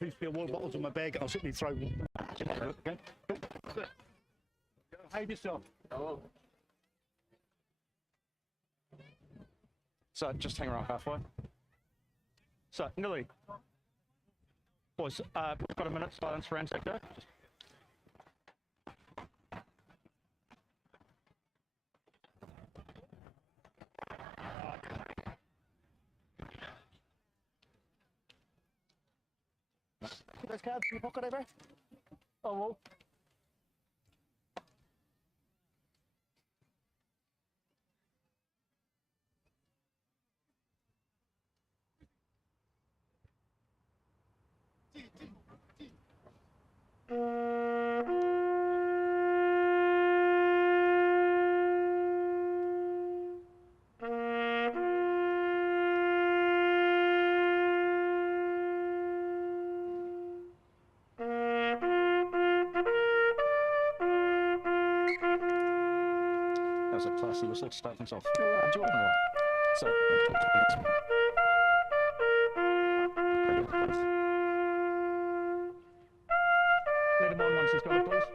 Please feel water bottles in my bag. I'll simply throw them. Okay. Behave yourself. Oh. So just hang around halfway. So Nilly, boys, got a minute silence for Anzac Day. Put those cards in your pocket, bro. Oh well. That was a classy whistle to start things off. Enjoy it. So, let him on once he's got it, please.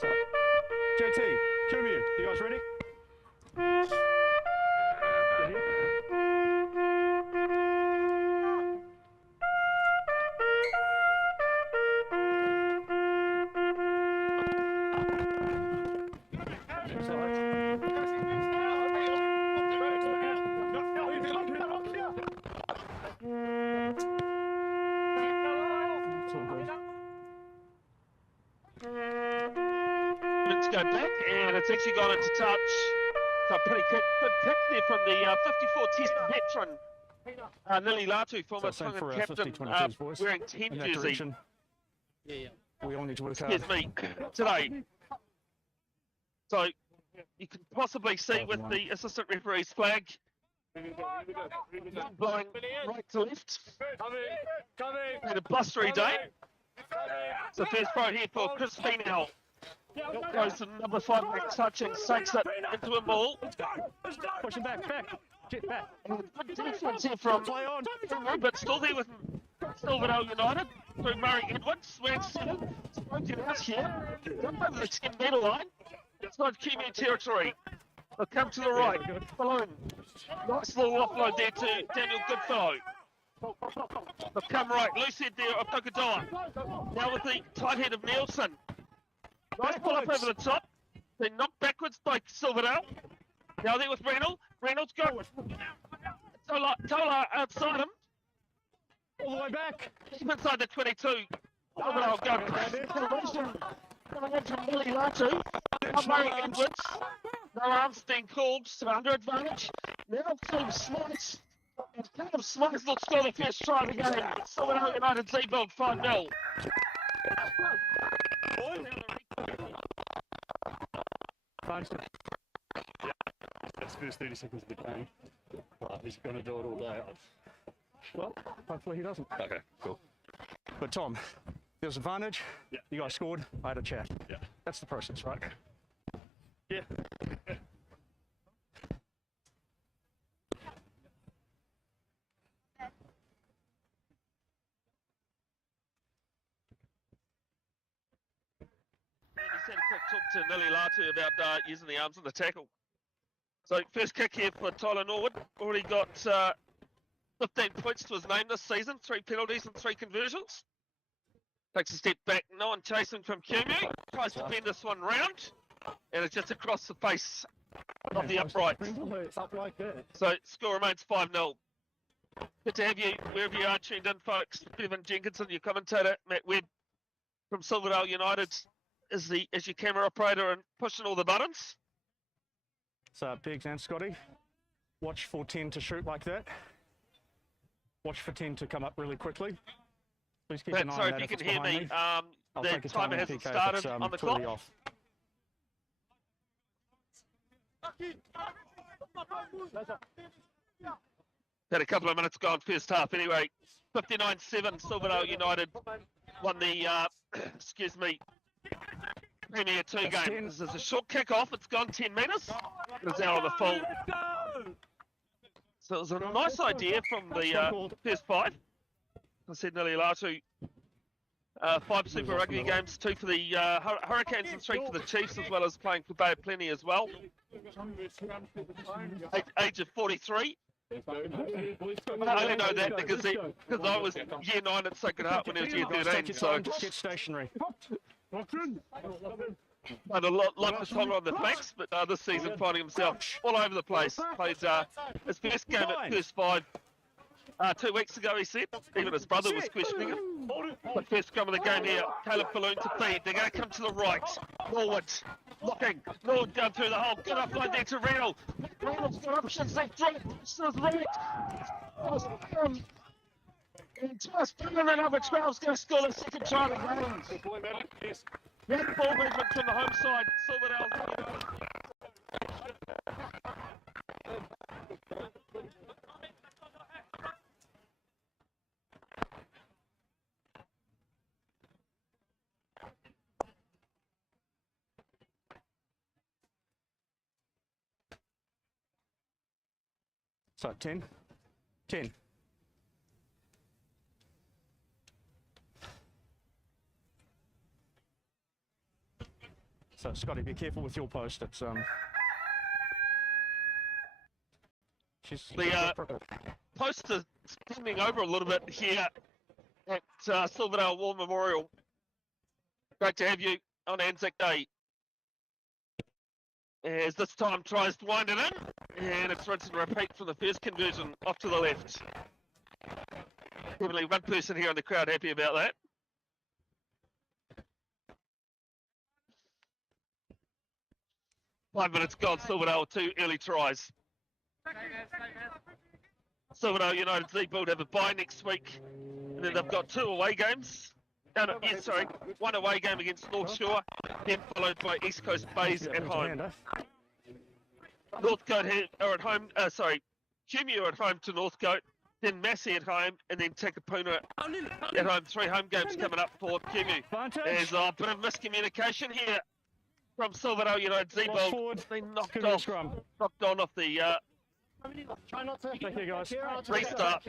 So, JT, Kumeu, you guys ready? Let's go back, and it's actually gone into touch. So pretty good kick there from the 54 test veteran, Lily Latu, former Tongan captain, wearing 10 jersey. Yeah. We all need to work hard. Excuse me, today. So you can possibly see with the assistant referee's flag blowing right to left. And a blustery day. So first throw here for Chris Finau. Goes to number 5, touching, sinks it into a ball. Push him back. Get back. Good defense here from but still there with Silverdale United through Murray Edwards. Swanston spoken out here. Up over the 10 metre line. Inside Kumeu territory. They'll come to the right. Balloon. Nice little offload there to Daniel Goodfellow. They'll come right. Loose head there of Tokadoa. Now with the tight head of Nielsen. Nice pull up over the top. Then knocked backwards by Silverdale. Now there with Reynolds. Reynolds go. Tola outside him. All the way back. Deep inside the 22. Silverdale go. Coming in from Lily Latu. Murray Edwards. No arms being called. So under advantage. Now Caleb Smythe. And Caleb Smythe looks for the first try of the game. Silverdale United Z-Build 5-0. That's first 30 seconds of the game. Well, he's going to do it all day. Well, hopefully he doesn't. Okay, cool. But Tom, there's advantage. Yeah. You guys scored. I had a chat. Yeah. That's the process, right? Yeah. He's had a quick talk to Lily Latu about using the arms in the tackle. So first kick here for Tyler Norwood. Already got 15 points to his name this season, 3 penalties and 3 conversions. Takes a step back, no one chasing from Kumeu. Tries to bend this one round, and it's just across the face of the upright. So score remains 5-0. Good to have you wherever you are tuned in, folks. Bevan Jenkinson, your commentator. Matt Webb from Silverdale United is your camera operator and pushing all the buttons. So Biggs and Scotty, watch for 10 to shoot like that. Watch for 10 to come up really quickly. Please keep an eye on that. Sorry if you can hear me. The timer hasn't started on the clock. Off. Had a couple of minutes gone first half anyway. 59-7, Silverdale United won the, excuse me, Premier 2 That's game. 10. This is a short kick-off. It's gone 10 metres. It's out on the full. So it was a nice idea from the first 5. I said Nelly Latu. 5 Super Rugby games, 2 for the Hurricanes and 3 for the Chiefs, as well as playing for Bay of Plenty as well. Age of 43. I only know that because I was year 9 at Sacred Heart when he was year 13, so Get stationary. had a lot of time on the flanks, but this season finding himself all over the place. Played his first game at first 5 2 weeks ago, he said. Even his brother was questioning him. The first scrum of the game here, Caleb Balloon to feed. They're going to come to the right. Norwood looking. Norwood going through the hole. Good offload there to Reynolds. Reynolds got options left, right. This is right. And just bringing it up at 12 is going to score the second try of the game. That ball movement from the home side. Silverdale. So 10. 10. So Scotty, be careful with your post. It's The post is spinning over a little bit here at Silverdale War Memorial. Great to have you on Anzac Day. As this time tries to wind it in, and it's rinse and repeat from the first conversion off to the left. Definitely one person here in the crowd happy about that. Five minutes gone, Silverdale with 2 early tries. Silverdale United Z-Build have a bye next week, and then they've got 2 away games. One away game against North Shore, then followed by East Coast Bays at home. Northcote are at home, Kumeu are at home to Northcote, then Massey at home, and then Takapuna at home. 3 home games coming up for Kumeu. There's a bit of miscommunication here from Silverdale United Z-Build. They knocked on off the Try not to. Thank you, guys. restart.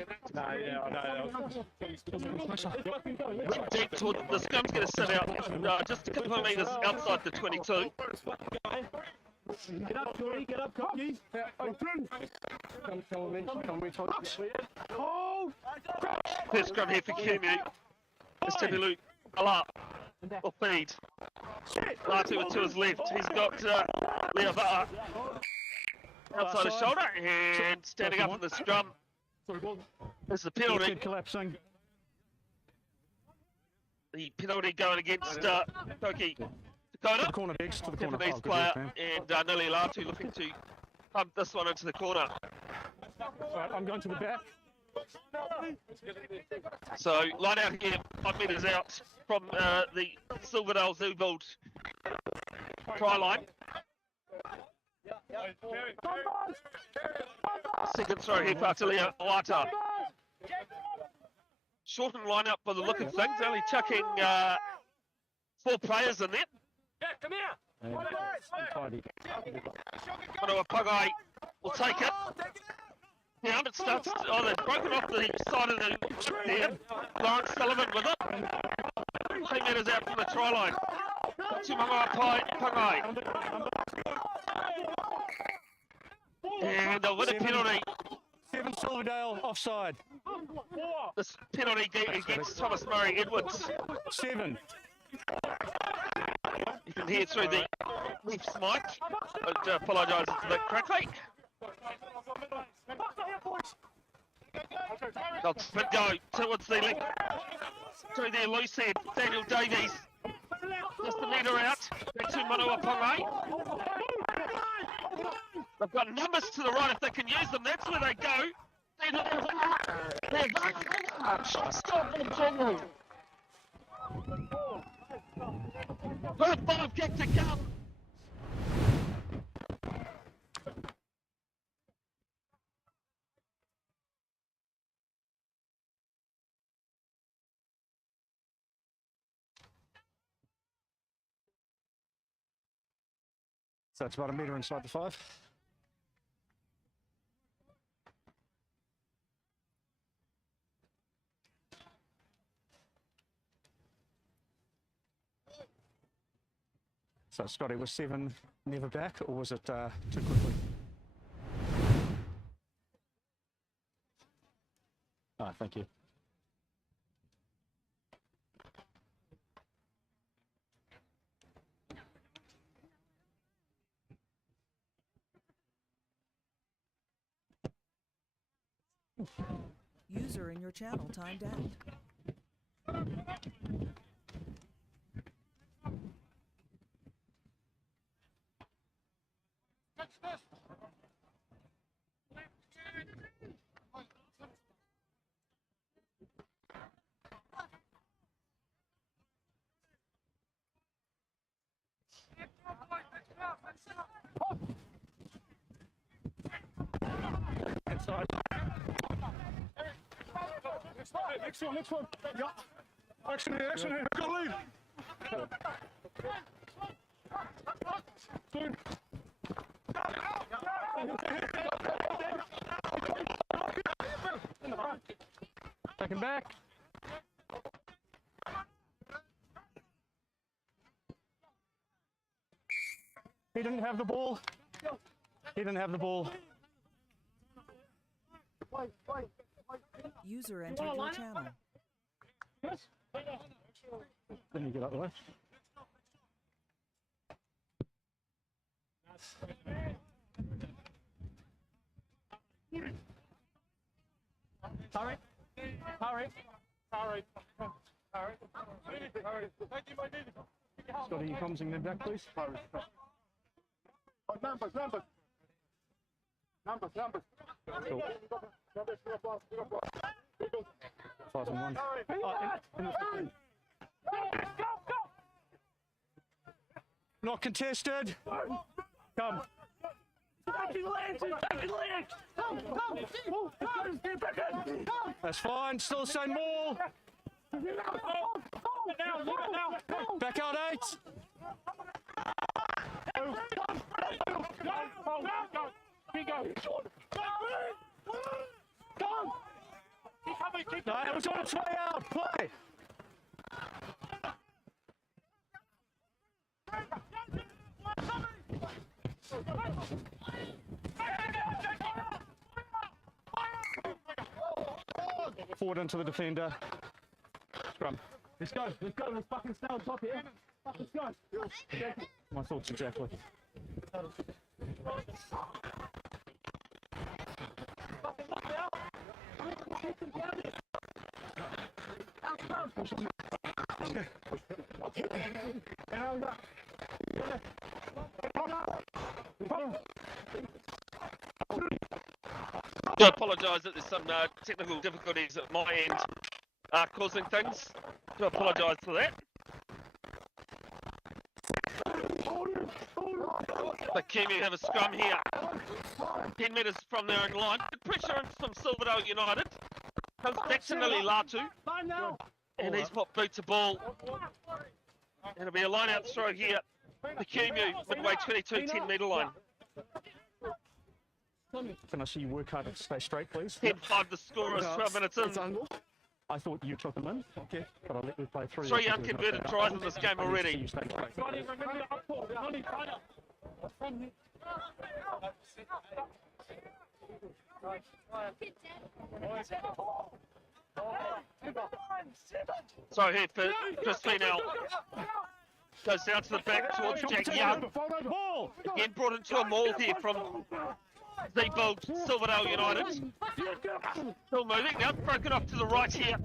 Deep toward the scrum's going to sit out just a couple of metres outside the 22. Get up, Corey. Get up, Cocky. First scrum here for Kumeu. It's Temilu Ala or feed. Latu with 2 his left. He's got Leava'a outside his shoulder and standing up in the scrum. There's the penalty. Collapsing. The penalty going against Koki Dakota, Corner X to the corner. Japanese player, and Nelly Latu looking to pump this one into the corner. Right, I'm going to the back. So line out here, 5 metres out from the Silverdale Z-Build try line. Second throw here for Atalia Oata. Shortened lineup by the look of things, only chucking 4 players in there. Manoa Pagai will take it. Down it starts. Oh, they've broken off the side of the there. Lawrence Sullivan with it. 3 metres out from the try line. To Manoa Pagai. And they'll win a penalty. 7 Silverdale offside. This penalty against Thomas Murray Edwards. 7. You can hear through the leaf's mic. I apologise, it's a bit crackly. They'll spin go towards the left. Through there, loose head, Daniel Davies. Just a metre out. Back to Manoa Pagai. They've got numbers to the right if they can use them. That's where they go. Stop and Kumeu. First 5 kick to come. So it's about a metre inside the 5. So Scotty, was 7 never back, or was it too quickly? Ah, thank you. User in your channel timed out. Inside. Next one. Yeah. Action here. Got lead. Back and back. He didn't have the ball. User entered your channel. Then you get up the way. Hurry. Scotty, you promising them back, please? Numbers. Cool. 5 and 1. In the 15. Not contested. Come. That's fine. Still the same ball. Back out 8. No, it was on its way out. Play. Forward into the defender. Scrum. Let's go. Let's fucking stay on top here. Let's go. My thoughts exactly. I apologise that there's some technical difficulties at my end causing things. I apologise for that. The Kumeu have a scrum here. 10 metres from their own line. Good pressure in from Silverdale United. Comes back to Nili Latu. And he's put boot to ball. It'll be a line out throw here. The Kumeu midway 22, 10 metre line. Can I see you work hard to stay straight, please? 10-5 the score is 12 minutes in. I thought you took them in. Okay. But I'll let you play 3. 3 unconverted tries in this game already. So here for Christine L. Goes down to the back towards Jack Young. Again brought into a maul here from the build Silverdale United. Still moving now, broken off to the right here.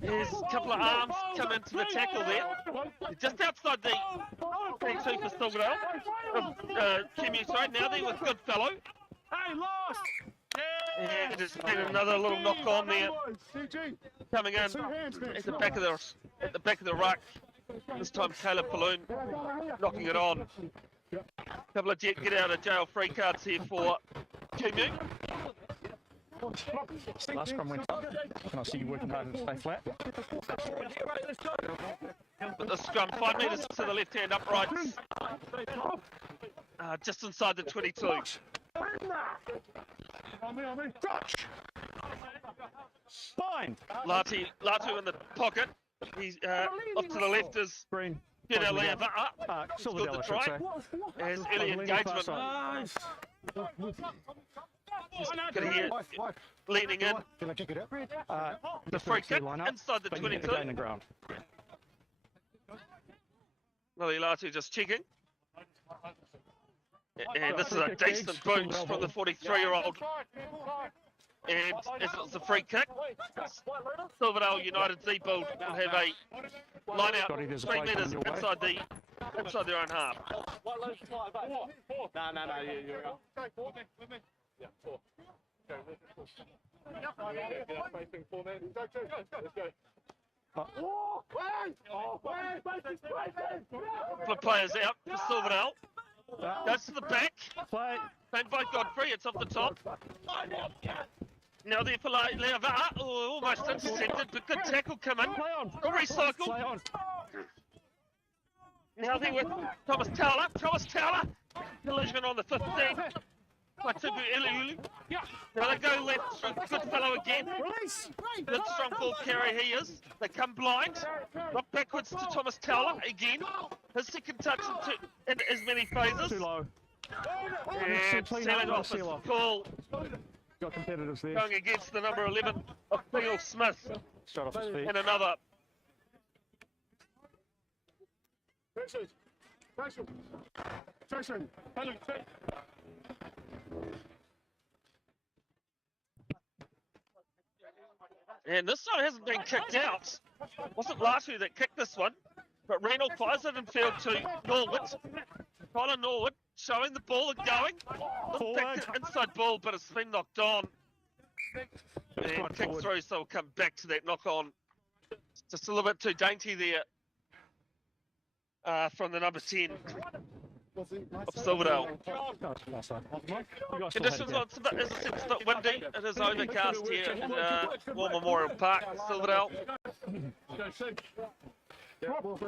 There's a couple of arms come into the tackle there. Just outside the 32 for Silverdale. Kumeu, sorry, now there with Goodfellow. Hey, lost! And there's been another little knock on there. Coming in at the back of the ruck. This time Caleb Falloon knocking it on. Couple of get out of jail free cards here for Kumeu. Last scrum went up. Can I see you working hard to stay flat? But the scrum 5 metres to the left hand uprights. just inside the 22. On me. Crouch. Bind. Latu in the pocket. He's up to the left is Green. Peter Close the gap. Leava. Silverdale, the I should try. say. As early Leaning engagement. far Nice. Gonna hear leaning in. Can I check it out? The free kick line up, inside the but you need to 22. gain the ground. Nali Latu just checking. And this is a decent boost from the 43-year-old. And as it's a free kick, Silverdale United Z Build will have a line out Scotty, there's a 3 play metres coming your way. inside their own half. No, you're Couple of players out for Silverdale. Goes to the back. Play. Played by Godfrey, it's off the top. Now there for Leava. Oh, almost intercepted, but good tackle come in. Play on. Good recycle. Play on. Now there with Thomas Towler. Collision on the 15. By Tubu Iliulu. Now they go left. Good fellow again. Release. Good strong ball carry he is. They come blind. Knock backwards to Thomas Towler again. His second touch in as many phases. Too low. And selling off his call. Got competitors there. Going against the number 11 of Phil Smith. Straight off his feet. And another. And this one hasn't been kicked out. Wasn't Latu that kicked this one, but Reynold fires it in field to Norwood. Colin Norwood showing the ball and going. Look back to inside ball, but it's been knocked on. And kicked through, so we'll come back to that knock on. Just a little bit too dainty there from the number 10 of Silverdale. Conditions, well, as I said, it's a bit windy. It is overcast here at War Memorial Park, Silverdale.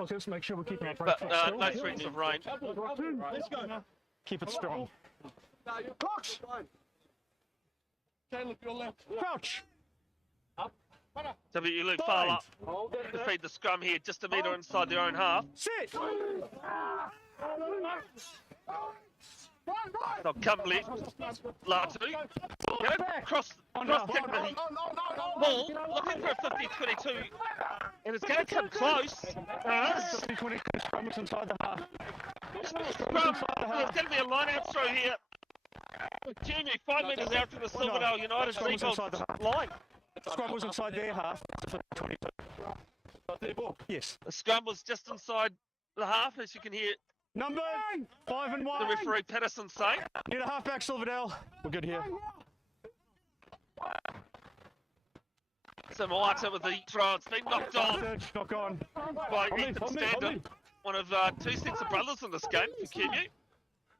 Just make sure we're keeping our But no threats of rain. Keep it strong. Crouch. W. Fala to feed the scrum here, just a metre inside their own half. Sit. They'll come left. Latu. Get it cross kick the ball, looking for a 50-22. And it's going to come close. 50-20 scrum inside the half. Scrum. There's going to be a line-out throw here. Junior, 5 metres out from the Silverdale United line. Scrum was inside their half. 22. Yes. The scrum was just inside the half, as you can hear Number 5 and 1. the referee Patterson say. Need a halfback, Silverdale. We're good here. So Moata with the throw. It's been knocked on Knock on. by Ethan Standard. One of 2 sets of brothers in this game for Kumeu.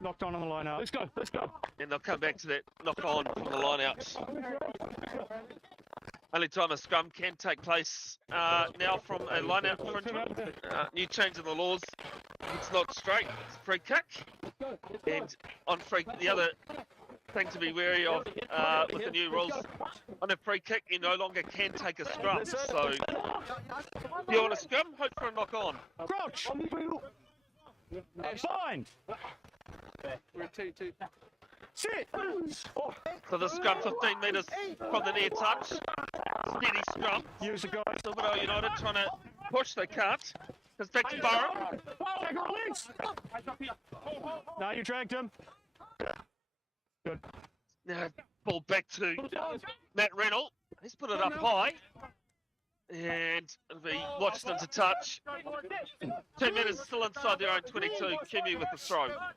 Knocked on the line out. Let's go. And they'll come back to that knock on from the line out. Only time a scrum can take place now from a line out infringement. New change in the laws. It's not straight, it's a free kick. And on free, the other thing to be wary of with the new rules, on a free kick you no longer can take a scrum. So if you want a scrum, hope for a knock on. Crouch. Bind. Sit. So the scrum 15 metres from the near touch. Steady scrum. Use the guys. Silverdale United trying to push, they can't. It's back to Burrow. Now you dragged him. Good. Now ball back to Matt Reynolds. He's put it up high. And it'll be watched into touch. 2 metres still inside their own 22. Kumeu with the throw. A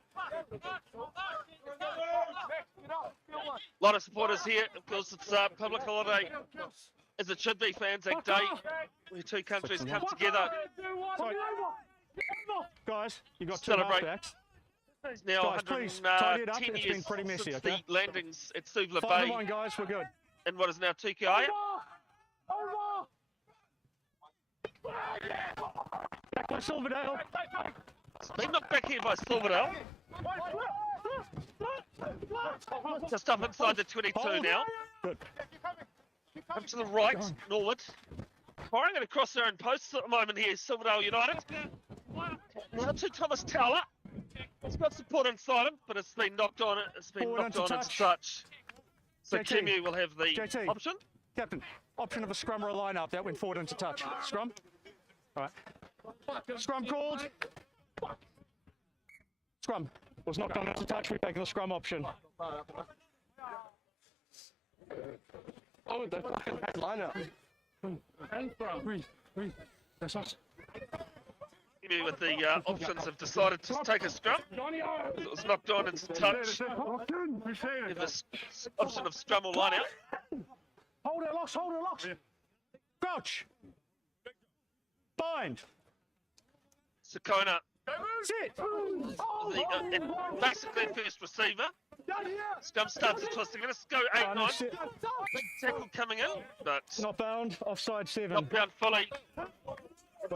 lot of supporters here. Of course, it's a public holiday, as it should be, for Anzac Day, where 2 countries come together. Sorry. Guys, you got 2 Celebrate. halfbacks. It's now Guys, please, tidy it up. 110 It's years been pretty messy, since okay? the landings at Suvla 5 Bay and 1, guys. We're good. in what is now Tukiaya. Back by Silverdale. It's been knocked back here by Silverdale. Just up inside the 22 Hold. now. Good. Up to the right, Norwood. Firing it across their own posts at the moment here, Silverdale United. Now to Thomas Towler. It's got support inside him, but it's been knocked on. It's been Forward knocked into on into touch. touch. So JT. Kumeu will have the JT. option. Captain, option of a scrum or a line up. That went forward into touch. Scrum. All right. Scrum called. Scrum was knocked on into touch. We've taken the scrum option. Oh, the fucking lineup. That's us. Kumeu with the options have decided to take a scrum. It was knocked on into touch. Give this option of scrum or line out. Hold it, locks, hold it, locks. Crouch. Bind. Sakona, Sit. basically first receiver. Scrum starts twisting. Let's go 8-9. Sit. Tackle coming in, but Not bound. Offside 7. not bound fully. Well,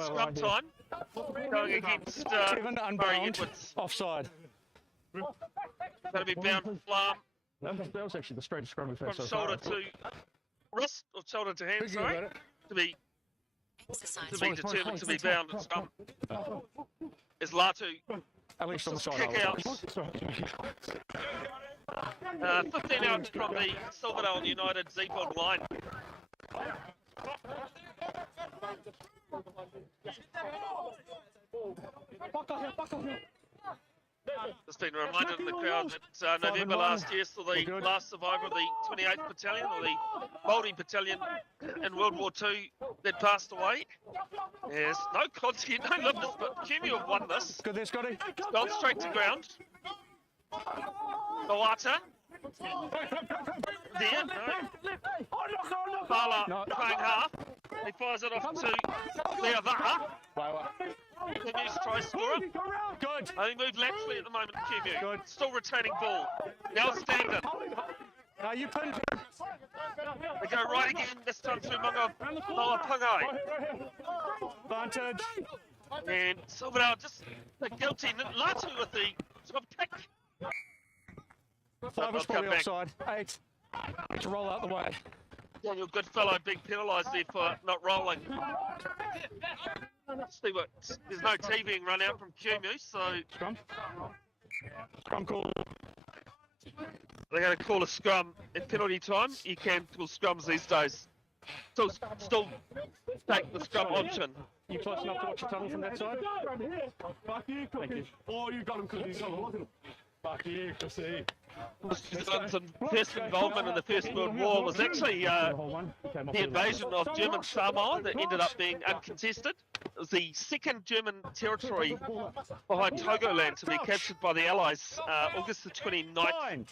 Scrum right here. time. Going against 7 Murray unbound. Edwards. Offside. Going to be bound flam That was actually the straightest scrum we've had from so far. shoulder to wrist, or shoulder to hand, Thinking sorry. about it. To be Exercise. determined to be bound at scrum. Is Latu At least on the just side. kick out. 15 out from the Silverdale United Z-Bod line. Just been reminded in the crowd that November last year saw the good. last survivor of the 28th Battalion, or the Māori Battalion in World War II, that passed away. Yes, no content, no limits, but Kumeu have won this. Good there, Scotty. It's gone straight to ground. Noata. There, no. Fala No. playing half. He fires it off to Leavaha. Kumeu's try scorer. Good. Only moved laterally at the moment, Kumeu. Good. Still retaining ball. Now standing. You pinned him. They go right again, this time to Monga Noa Pungai. Advantage. And Silverdale just guilty. Latu with the top kick. 5 was They'll probably come back. offside. 8. To roll out the way. Daniel Goodfellow being penalised there for not rolling. See what? There's no T being run out from Kumeu, so Scrum. Scrum call. they're going to call a scrum at penalty time. You can call scrums these days. Still take the scrum option. You close enough to watch the tunnel from that side? Fuck you, Cookie. Oh, you got him because he's got him. Look at him. Fuck you, Chrissy. New Zealand's first involvement in the First World War was actually the invasion of German Samoa that ended up being uncontested. It was the second German territory behind Togoland to be captured by the Allies, August the 29th, Bind.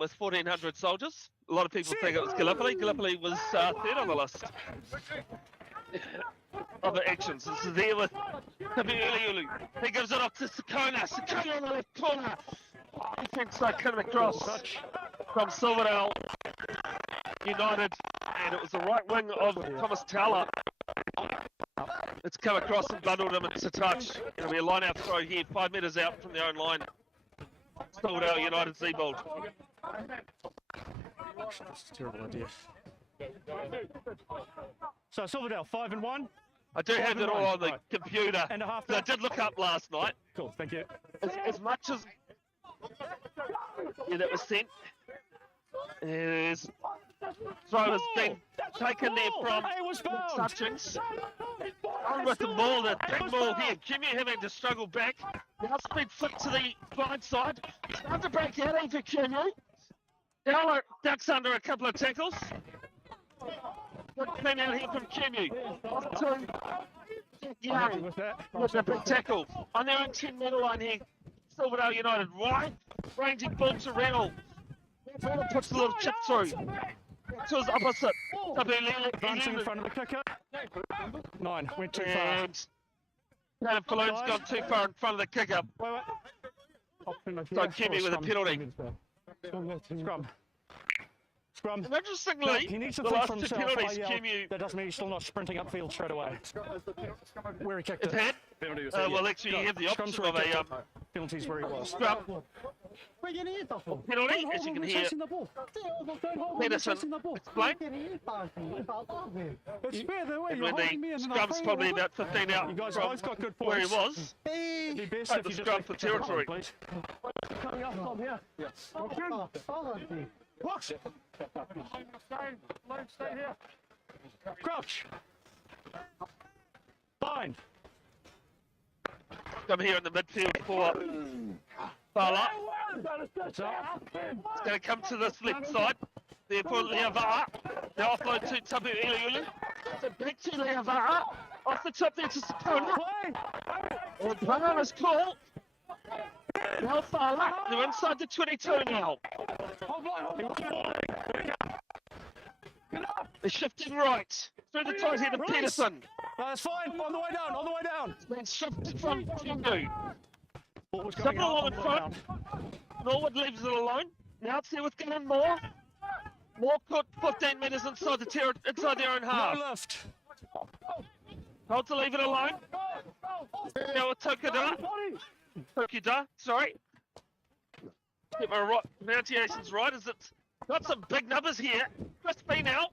with 1,400 soldiers. A lot of people think it was Gallipoli. Gallipoli was third on the list. Other actions. This is there with Tabiuliulu. He gives it off to Sakona. Sakona on the left corner. Defence coming across from Silverdale United, and it was the right wing of Thomas Towler. It's come across and bundled him into touch. It'll be a line-out throw here, 5 metres out from their own line. Silverdale United Z-Bold. That's a terrible idea. So Silverdale, 5 and 1. I do have it all on the Right. computer. And a half I back. did look up last night. Cool, thank you. As much as that was sent, is throw has been taken there from It was bound. Hutchings. On with the ball, the big ball here. Kumeu having to struggle back. Now speed flick to the blind side. Start to break out in for Kumeu. Dowler ducks under a couple of tackles. Good clean out here from Kumeu. Young With that. with a big tackle. On their own 10-metre line here. Silverdale United right. Ranging ball to Reynolds. Reynolds puts a little chip through. To his opposite. Advancing in front of the kicker. 9, went too far. And Caleb Falloon's gone too far in front of the kicker. Wait. So Kumeu with a penalty. Scrum. Scrum. And interestingly, He needs to the think last for two himself. penalties I yelled, Kumeu that doesn't mean he's still not sprinting upfield straight away. Where he kicked have it. had penalty was well, actually, you have the Scrum's option where of he a did penalties where he was. scrum penalty, as you can hear. Pedersen explain. It's fair the way And you're when holding me the and then I scrum's throw probably over. about 15 out You guys from both got good where he points. was. It'd be best Take if the you just scrum make for the tackle, territory. please. Coming up from here. What? Stay here. Crouch. Bind. Come here in the midfield for Fala. That's up. It's going to come to this left side. There for Leavara. Now offload to Tapu Iliulu. So back to Leavara. Off the top there to Sakona. And Banana's call. Now Fala. They're inside the 22 now. They're shifting right. Through the tight head of Right. Pedersen. That's fine. On the way down. On the way down. It's been shifted from Kumeu. What was going Double on on in the way front. Norwood leaves it alone. Now it's there with Glenn Moore. Moore put 15 metres inside inside their own down? half. No lift. Told to leave it alone. Now with Tokuda, sorry. Get my pronunciations right, as it's got some big numbers here. Crispy now.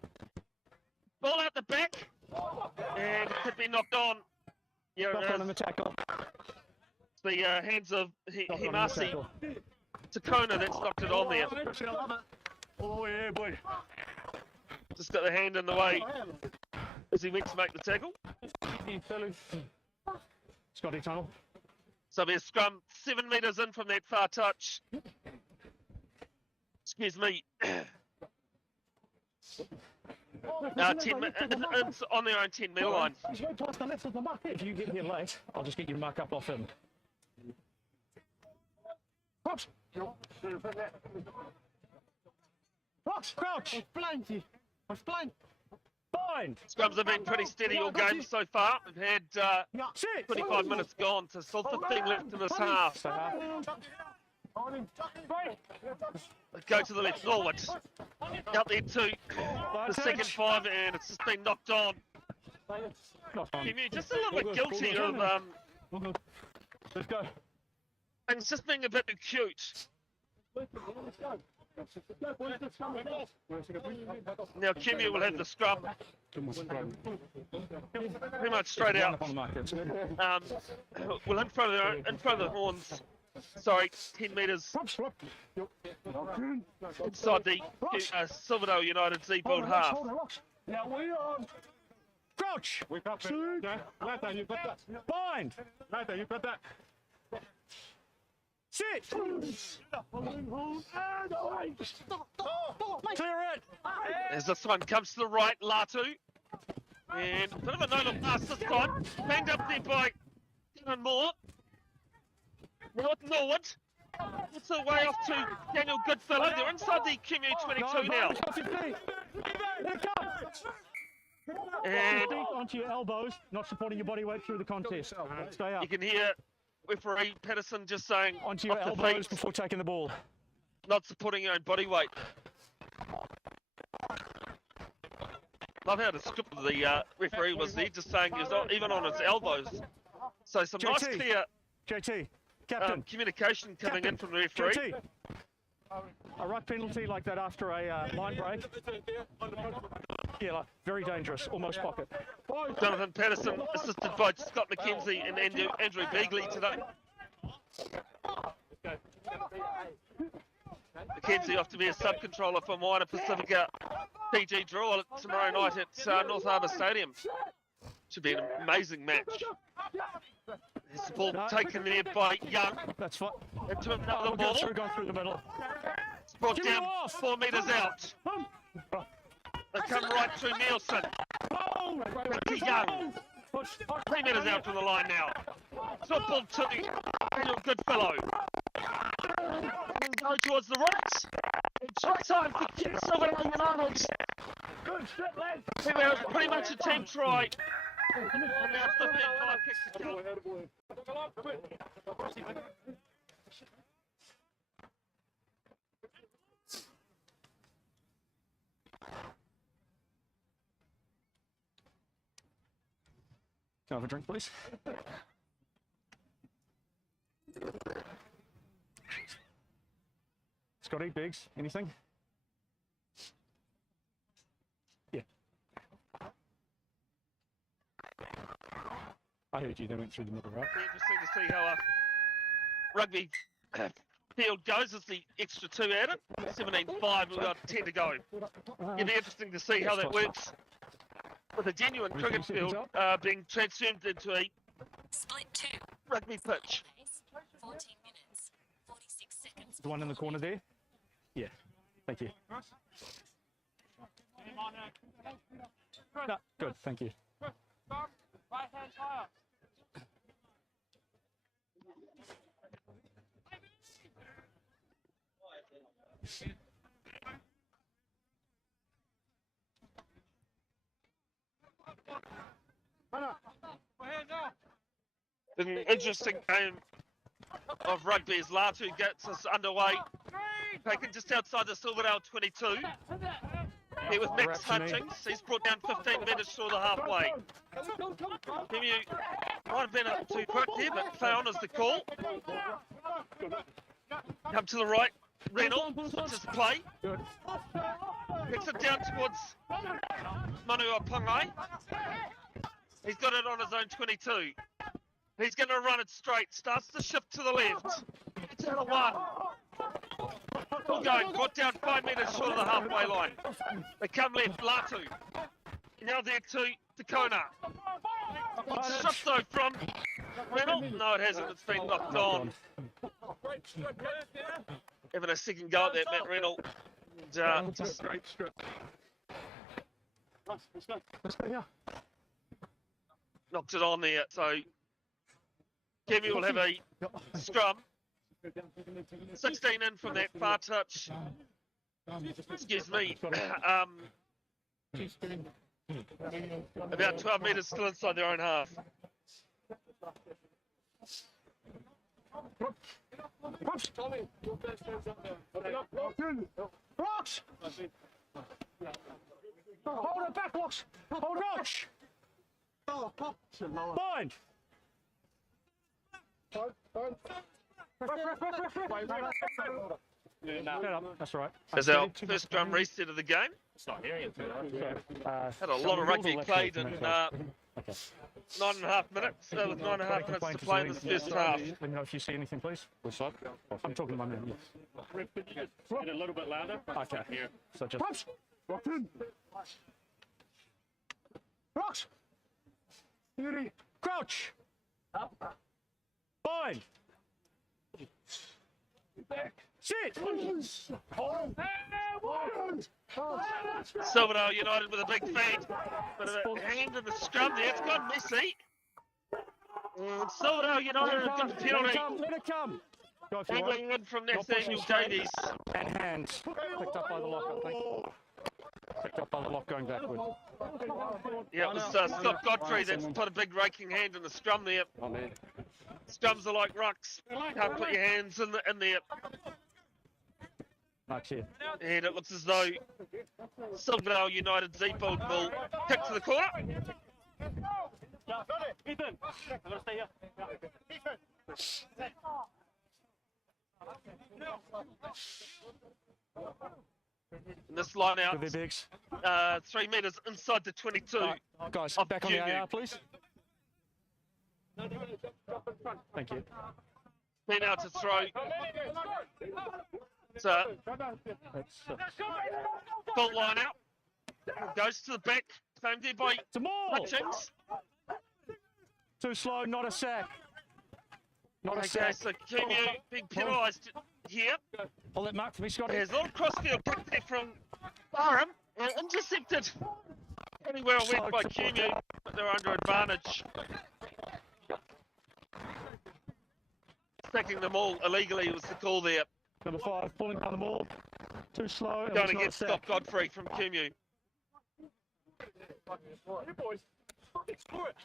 Ball out the back. And it could be knocked on. Yeah, Knock on in the tackle. it's the hands of Knock on in the Himasi tackle. Takona that's knocked it on there. Oh yeah, boy. Just got the hand in the way as he went to make the tackle. Scotty Tunnel. So there's scrum 7 metres in from that far touch. Excuse me. 10 on their own 10 metre line. If you get here late, I'll just get your mark up off him. Crouch. Crouch. Bind. Scrums have been pretty steady all game so far. We've had Sit. 25 minutes gone, so still 15 left in this half. So half. Go to the left, Norwood. Out there to the second 5, and it's just been knocked on. Not on. Kumeu just a little bit guilty of, Let's go. and it's just being a bit too cute. Now Kumeu will have the scrum pretty much straight out. Up on the market. Well, in front of the horns. Sorry, 10 metres inside the Silverdale United Z-build half. Now we are. Crouch. Wake up, man. Lata, you got that. Bind. Lata, you got that. Sit. Clear it. As this one comes to the right, Latu. And a bit of a no-look pass this time. Banged up there by Glenn Moore. Now with Norwood. It's a way off to Daniel Goodfellow. They're inside the Kumeu 22 now. And Feet onto your elbows, not supporting your body weight through the contest. Stay up. you can hear referee Pedersen just saying Onto your off the elbows feet, before taking the ball. not supporting your own body weight. Love how the script of the referee was there, just saying he was not even on his elbows. So some nice JT. clear JT, captain. communication coming in from the referee. JT. A ruck penalty like that after a line break. Yeah, like, very dangerous, almost pocket. Jonathan Patterson, assisted by Scott McKenzie and Andrew Beagley today. McKenzie off to be a sub-controller for Moana Pacifica PG draw tomorrow night at North Harbour Stadium. Should be an amazing match. There's the ball taken there by Young. That's fine. Into another We'll ball. go through the middle. It's brought Give it down off. 4 metres out. They come right through Nielsen. Back to Young. 3 metres out from the line now. Football to Daniel Goodfellow. And go towards the right. And try time for Silverdale United. It was pretty much a team try. And now 15-5 kicks to kill. Can I have a drink, please? Scotty, Biggs, anything? Yeah. I heard you, they went through the middle, right? Be interesting to see how rugby field goes as the extra 2 added. 17-5, we've got 10 to go. It'll be interesting to see how that works with a genuine cricket field being transformed into a Split 2. rugby pitch. 14 minutes, 46 seconds. The one in the corner there? Yeah, thank you. No, good, thank you. Right hand higher. An interesting game of rugby as Latu gets us underway. Taken just outside the Silverdale 22. Here with Max Wrap to me. Hutchings. He's brought down 15 metres short of the halfway. Kumeu might have been up too quick there, but play on is the call. Come to the right. Reynolds switches play. Picks it down towards Manu Apangai. He's got it on his own 22. He's going to run it straight. Starts to shift to the left. It's out of one. Still going. Brought down 5 metres short of the halfway line. They come left. Latu. Now there to Kona. Shift though from Reynolds. No, it hasn't. It's been knocked on. Having a second go at that, Matt Reynolds. And, just Let's go, yeah. knocked it on there. So Kumeu will have a scrum. 16 in from that far touch. Excuse me. About 12 metres still inside their own half. Rocks! Hold it back, Rocks! Hold it up! Bind! That's right. As our first drum reset of the game. Had a lot of rugby played in 9.5 minutes. With 9.5 minutes to play in this first half. Let me know if you see anything, please. Which side? I'm talking to my man, yes. Get a little bit louder. Okay. So just... Rocks! Rocks in! Rocks! Crouch! Bind! Sit! Silverdale United with a big feed. Bit of a hand in the scrum there. It's gone messy. And Silverdale United have got the penalty. Let it come! Go if you want. Angling in from Not Nathaniel pushing straight. Davies. And hands. Picked up by the lock, I think. Picked up by the lock going backward. Yeah, it was Scott Godfrey that's put a big raking hand in the scrum there. Oh, man. Scrums are like rucks. Can't put your hands in there. Mark's here. And it looks as though Silverdale United Z-Build will kick to the corner. Ethan, I'm gonna stay here. And this line out, With their bigs. 3 metres inside the 22. Guys, Of back on the Kumeu. AR, please. Thank you. Been out to throw. So, That's, full line out. Goes to the back. Found there by it's a maul! Hutchings. Too slow, not a sack. Not a Okay, sack. so Kumeu being penalised here. Pull that mark for me, Scotty. There's a little crossfield kick there from Barham. And intercepted. Anywhere it went by Kumeu, but they're under advantage. Stacking them all illegally was the call there. Number 5, pulling down the maul. Too slow. and Going it's not a against sack. Scott Godfrey from Kumeu. You boys, explore it.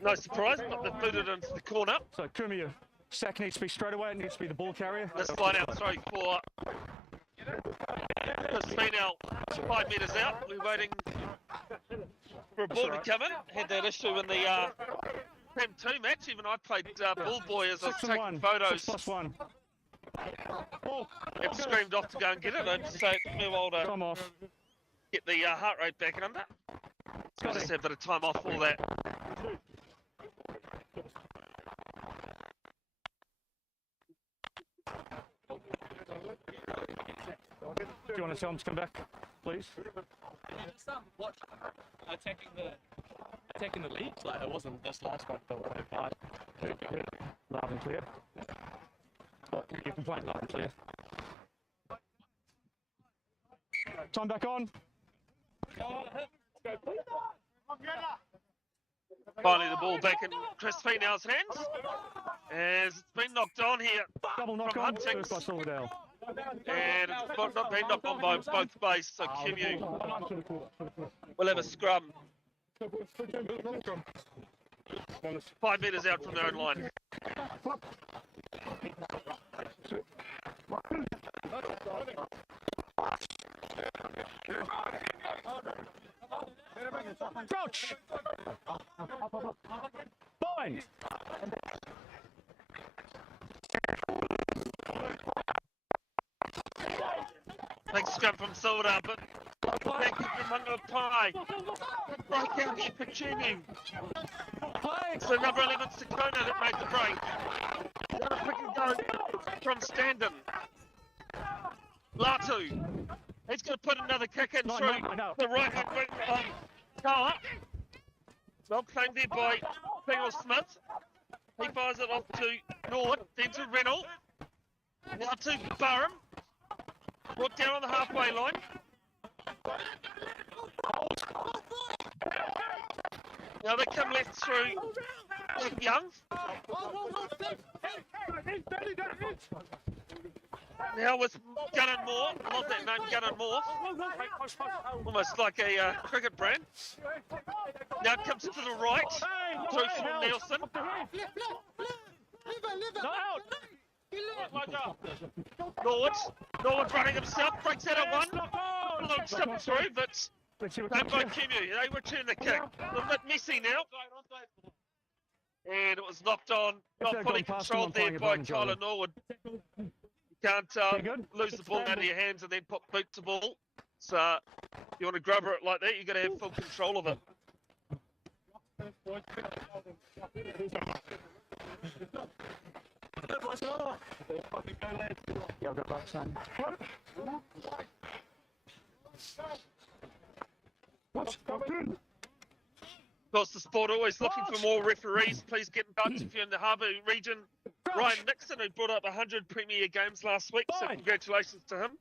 No surprise, but they've booted into the corner. So Kumeu, sack needs to be straight away. It needs to be the ball carrier. This line out throw for Spinell, 5 metres out. We're waiting for a ball to come in. Had that issue in the Team 2 match. Even I played ball boy as I was 6 and taking 1. photos 6+1. and screamed off to go and get it. And so it took me a while to Come off. get the heart rate back under. I just had a bit of time off all that. Do you want to tell him to come back, please? What attacking the lead? Like it wasn't this last one, but what Loud and clear. You can play loud and clear. Time back on. Finally, the ball back in Chris Finau's hands. As it's been knocked on here. Double knock From on. Hunting's. First by Silverdale. And it's not been knocked on by both base, so Kumeu will have a scrum 5 metres out from their own line. Crouch! Bind! Big scrum from Silverdale, but back from under Pie. Break out here for Kumeu. It's the number 11 Sakona that made the break. Another pick and go from Standen. Latu. He's going to put another kick in through the right hand wing of Toa. Well claimed there by Pingel Smith. He fires it off to Norwood, then to Reynolds. Now to Burham. Brought down on the halfway line. Now they come left through Young. Now with Gunn and Moore. I love that name, Gunn and Moore. Almost like a cricket brand. Now it comes to the right. Through from Nelson. Norwood running himself, breaks out at one. A little chip through, but done by Kumeu. They return the kick. A little bit messy now. And it was knocked on, not fully controlled there by Tyler Norwood. You can't lose the ball out of your hands and then put boot to ball. So if you want to grubber it like that, you've got to have full control of it. Of course, the sport always looking for more referees. Please get in touch if you're in the Harbour region. Ryan Nixon, who brought up 100 Premier Games last week, so congratulations to him.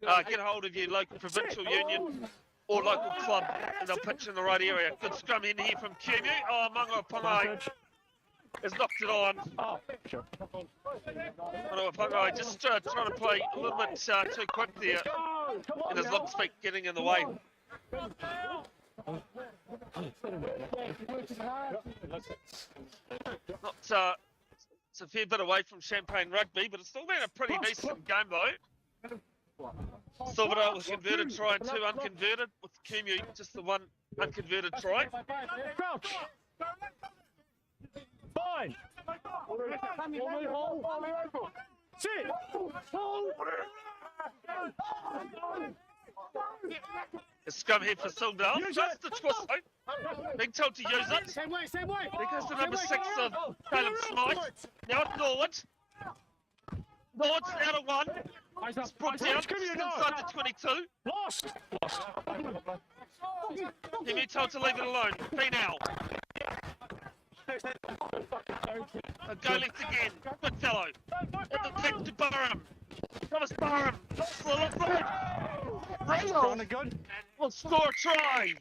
Get hold of your local provincial union or local club, and they'll pitch in the right area. Good scrum in here from Kumeu. Oh, Mungo Pangai has knocked it on. Oh, sure. Mungo Pangai just trying to play a little bit too quick there, and his log speed getting in the way. Not, it's a fair bit away from Champagne Rugby, but it's still been a pretty decent game though. Silverdale was converted try and 2 unconverted, with Kumeu just the 1 unconverted try. Crouch! Bind! Sit! A scrum here for Silverdale. Just the twist though. Being told to use it. Same way. There goes the number 6 of Caleb Smythe. Now it's Norwood. Norwood's out of 1. It's brought down just inside the 22. Lost! Kumeu told to leave it alone. Finau. Go left again. Good fellow. At the kick to Burham. Thomas Burham. Reynolds Good. will score a try.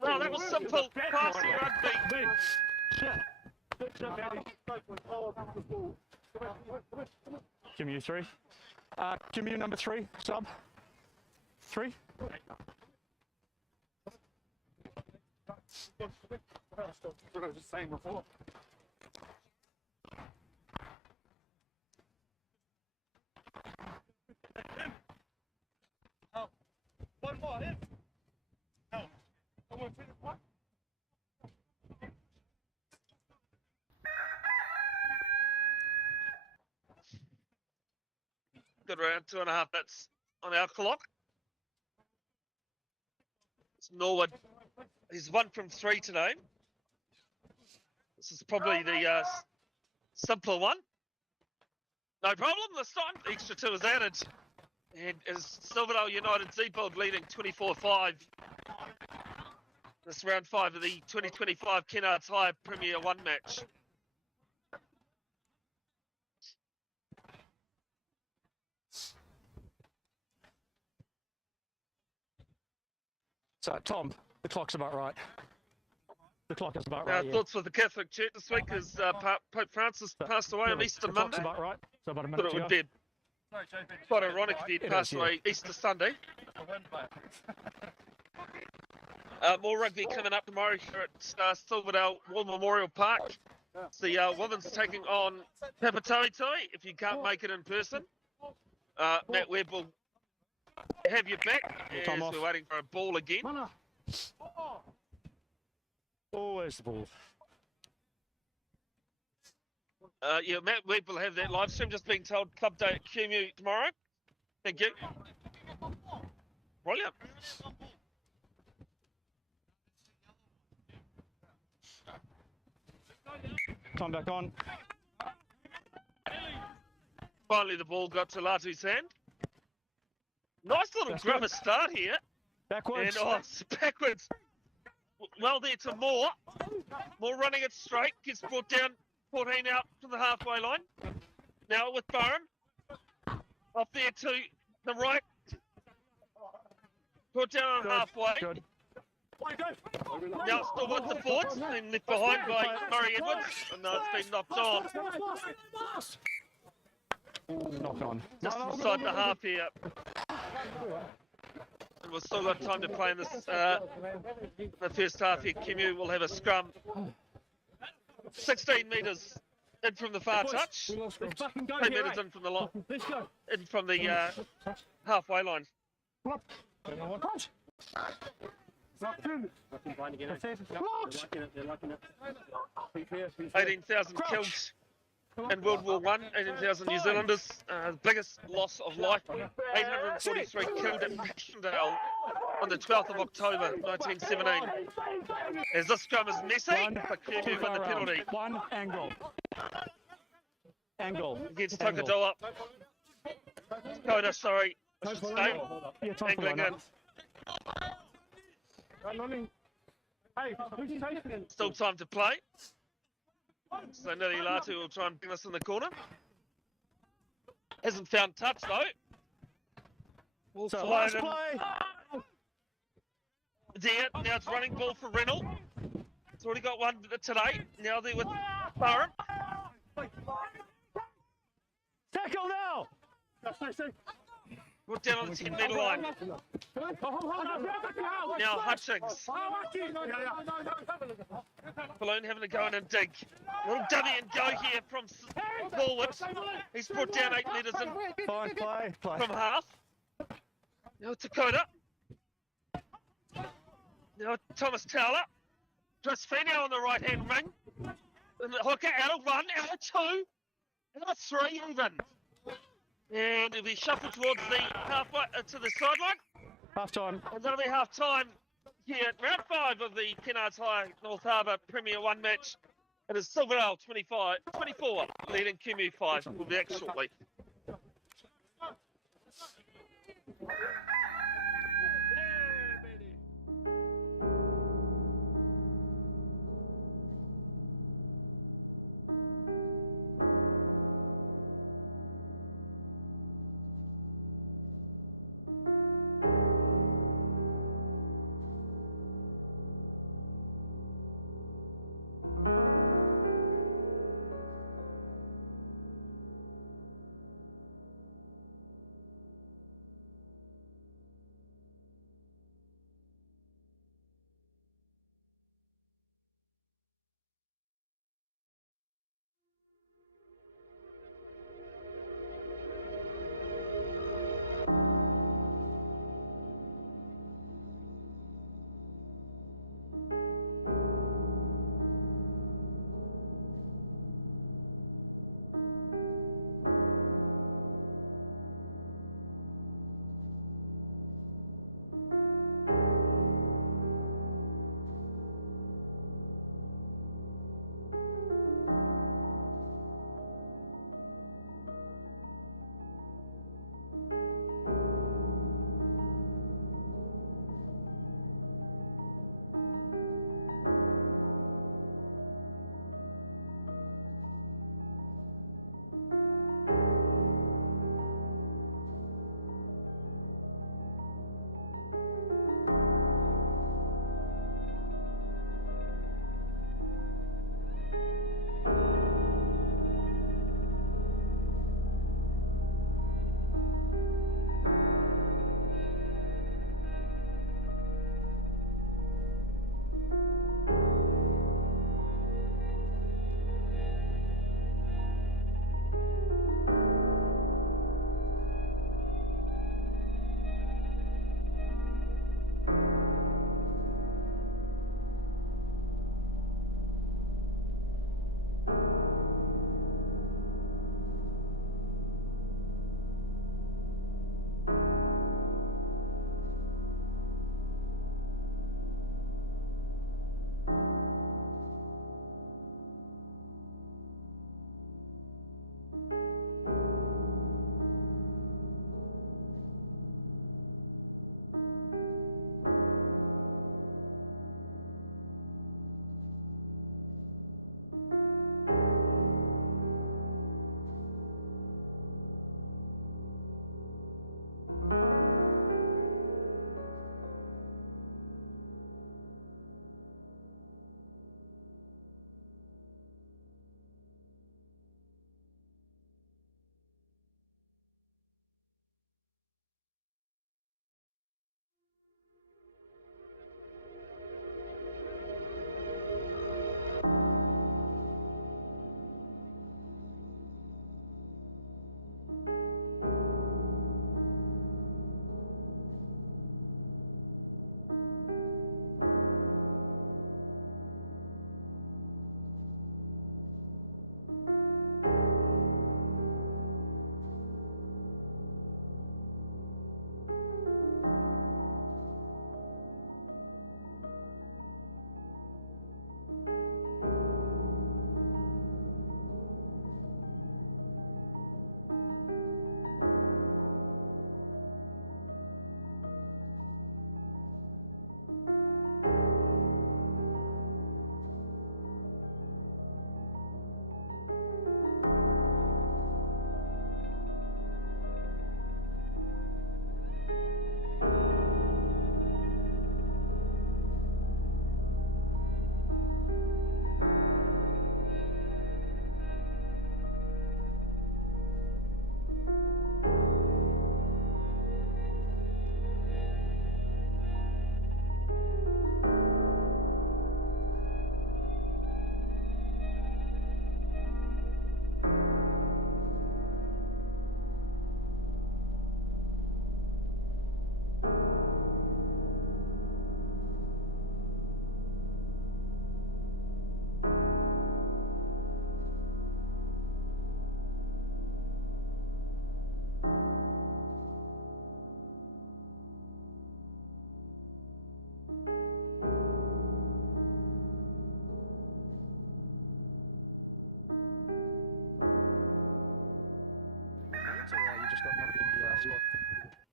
Well, that was simple passing rugby. Kumeu 3. Kumeu number 3, sub. 3. Same before. One more. Good round, 2.5 minutes on our clock. It's Norwood. He's 1 from 3 today. This is probably the simpler one. No problem this time. Extra 2 is added. And is Silverdale United Z-Build leading 24-5. This round 5 of the 2025 Kennards High Premier 1 match. So, Tom, the clock's about right. The clock is about Now, right. Yeah. thoughts with the Catholic Church this week as Pope Francis passed away on Easter The clock's Monday. about right. So about a Thought minute it to would go. be quite ironic if he'd It passed is, yeah. away Easter Sunday. More rugby coming up tomorrow here at Silverdale War Memorial Park. It's the women's taking on Papatoetoe if you can't make it in person. Matt Webb will have you back Time as off. we're waiting for a ball again. Always the ball. Yeah, Matt Webb will have that live stream. Just being told Club Day at Kumeu tomorrow. Thank you. Brilliant. Time back on. Finally, the ball got to Latu's hand. Nice little That's grubber good. start here. Backwards. And it's backwards. Well there to Moore. Moore running it straight. Gets brought down 14 out from the halfway line. Now with Barham. Off there to the right. Brought down on Good, halfway. Good. Now still with the forwards. And left behind by Murray Edwards. And now it's been knocked on. Knock on. Just inside the half here. And we've still got time to play in this the first half here. Kumeu will have a scrum. 16 metres in from the far touch. 2 metres in from the halfway line. 18,000 killed in World War I, 18,000 New Zealanders, the biggest loss of life, 843 killed at Passchendaele on the 12th of October 1917. As this scrum is messy, but Kumeu won the penalty. One angle. Angle. Against Angle. Tokadoa. Koda, sorry, I should say. Yeah, time for Angling one in. Still time to play. So Nili Latu will try and bring us in the corner. Hasn't found touch though. We'll So fly last it in. play. There, now it's running ball for Reynolds. It's already got one today. Now there with Barham. Tackle now. Brought down on the 10-metre line. Now Hutchings. Balloon having to go in and dig. Little dummy and go here from forward. He's brought down 8 metres in Fine, play. from half. Now Dakota. Now Thomas Towler. Drasfino on the right-hand ring. And the hooker out of 1, out of 2, out of 3 even. And it'll be shuffled towards the halfway to the sideline. Half time. And that'll be half time here at round 5 of the Kennards High North Harbour Premier 1 match. It is Silverdale 24, leading Kumeu 5. We'll be back shortly.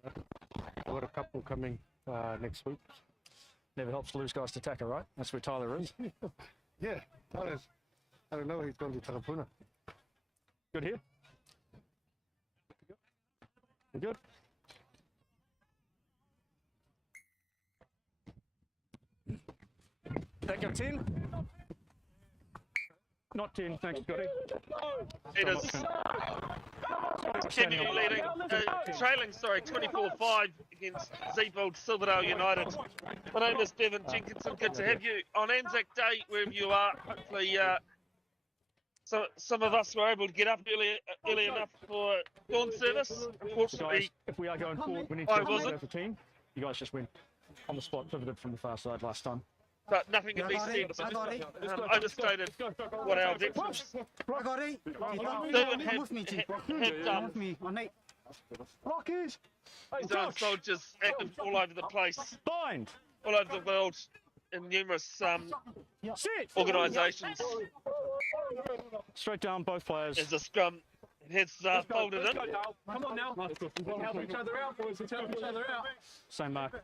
I've got a couple coming next week. Never helps to lose guys to tackle, right? That's where Tyler is. Yeah, I don't know. He's gone to Tarapuna. Good here. You good? That go 10? Not 10, thanks, Scotty. It is Kumeu leading, trailing, 24-5 against Zeevold Silverdale United. My name is Bevan Jenkinson. Good to have you on Anzac Day, wherever you are. Hopefully, some of us were able to get up early enough for dawn service. Unfortunately, Guys, if we are going forward, we need to I go wasn't. as a team. You guys just went on the spot, pivoted from the far side last time. but nothing can be said. Overstated what our objectives. I got it. Stephen had done Me on night. Rockies! his own soldiers active all over the place, Bind! all over the world, in numerous Sit! organisations. Straight down, both players. As the scrum has folded in. Come on now. Let's help each other out, boys. Let's help each other out. Same mark.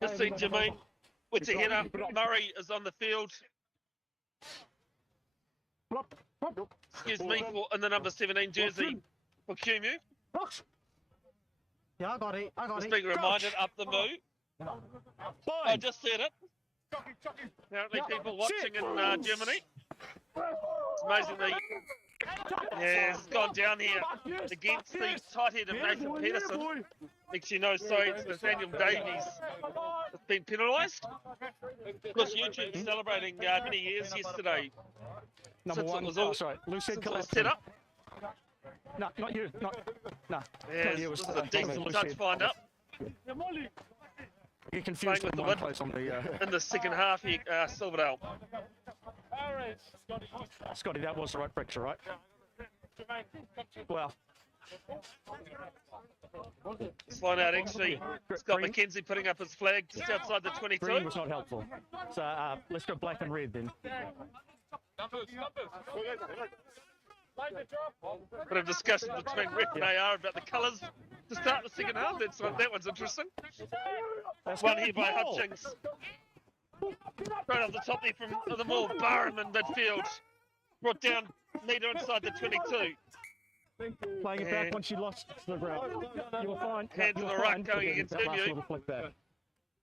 Just see Jermaine with the header. Murray is on the field. Excuse me, in the number 17 jersey for Kumeu. Yeah, I got it. Just being reminded up the move. I Bind! just said it. Apparently people watching in Germany. It's amazing it's gone down here against the tight head of Nathan Peterson. Makes you know, sorry, it's Nathaniel Davies that's been penalised. Of course, YouTube celebrating many years yesterday Number since one. it was all sorry, loose head since it was collapsed. set up. No, not you. No. Yes, you this was is a decent loose touch head. find up Get confused Playing with with the one wind. place on the. in the second half here, Silverdale. Scotty, that was the right picture, right? Well, This line out actually, Scott Green. McKenzie putting up his flag just outside the 22. green was not helpful. So let's go black and red then. Bit of discussion between Rep and AR about the colours to start the second half. That one's interesting. That's One good. here by Ball. Hutchings. Right off the top there from the ball, Barham in midfield. Brought down metre inside the 22. Playing it back And- once you lost the ground. You were fine. Hand to You were the right fine, going but then against that last Kumeu. little flick back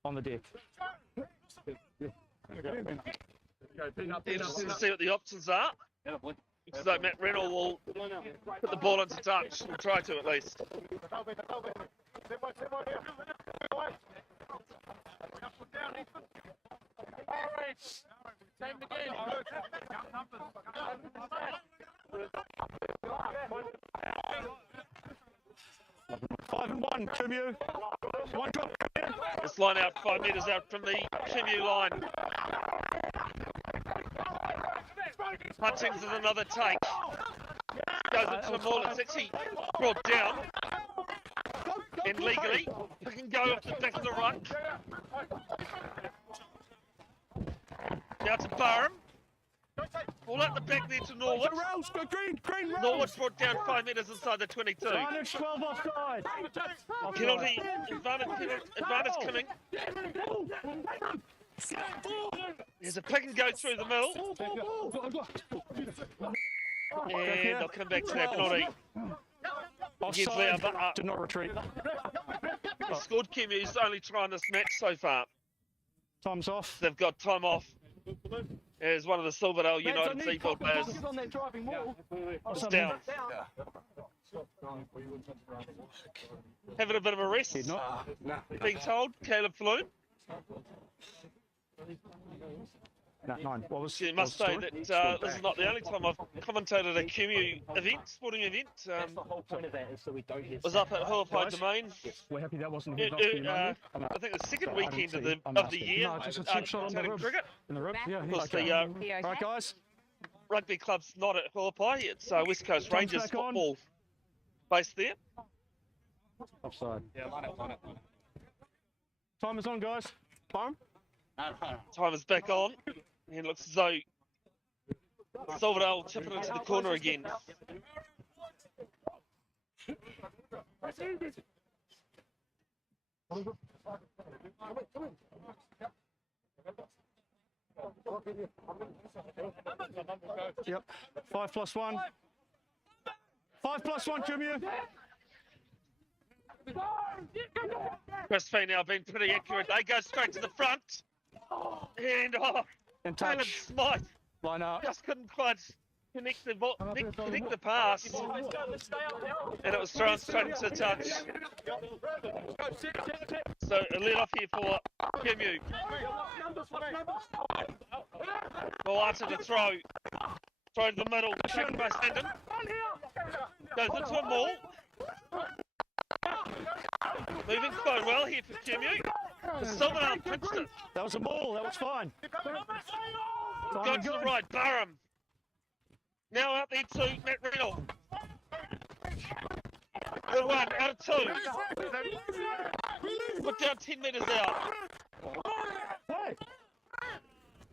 on the deck. Let's see what the options are. Looks like Matt Reynolds will put the ball into touch. We'll try to at least. Five and one, Kumeu. One drop. This line out 5 metres out from the Kumeu line. Hutchings is another take. Goes into the ball. It's actually brought down. And legally, he can go off the back of the ruck. Now to Barham. Ball out the back there to Norwood. Rouse, go green, Rouse. Norwood brought down 5 metres inside the 22. Advantage 12 offside. Penalty, advantage coming. There's a pick and go through the middle. And they'll come back to that penalty. Against Leo Offside. Butler. Did not retreat. He scored Kumeu's only try in this match so far. Time's off. They've got time off. As one of the Silverdale United Seafield players is down. Having a bit of a rest, Did not. being told, Caleb Flume. No, 9. What was? You must say that this is not the only time I've commentated a Kumeu event, sporting event. That's the whole point of that, is so we don't hit. Was up at Huapai Guys? Domain. We're happy that wasn't Uh, his off for you, uh, Monday. I think the second I didn't weekend of see. I'm the asking. year. No, just a cheap shot on the commentating rib. cricket. In the rib? Yeah, Of course, okay. the All right, guys. rugby club's not at Huapai. It's West Coast Thumbs Rangers back on. football based there. Offside. Yeah, line it. Time is on, guys. Farm. Time is back on. And it looks as though Silverdale will tip it into the corner again. Yep. 5+1. 5+1, Kumeu. Crispy now been pretty accurate. They go straight to the front. And In Caleb touch. Smythe Line up. just couldn't quite connect the pass. And it was thrown straight into touch. So a lead off here for Kumeu. Malata to throw. Throw to the middle. Taken by Sandon. Goes into a maul. Moving quite well here for Kumeu. Silverdale pinched it. That was a ball. That was fine. Go to the right. Barham. Now out there to Matt Riddle. Good one. Out of 2. Put down 10 metres out.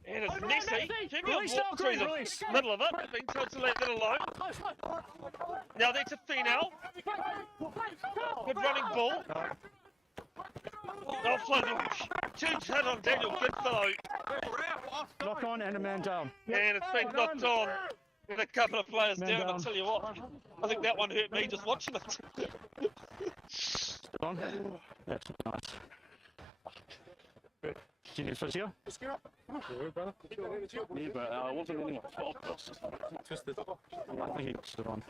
And it's messy. Kumeu walked through the middle of it. Being told to leave it alone. Now there to Finau. Good running ball. Offload. Huge hit on Daniel Goodfellow. Knock on and a man down. And it's been knocked on. And a couple of players down. I'll tell you what. I think that one hurt me just watching it. On. That's nice. Do you need physio? Yeah, but I wasn't in my fault. Twisted. I think he stood on.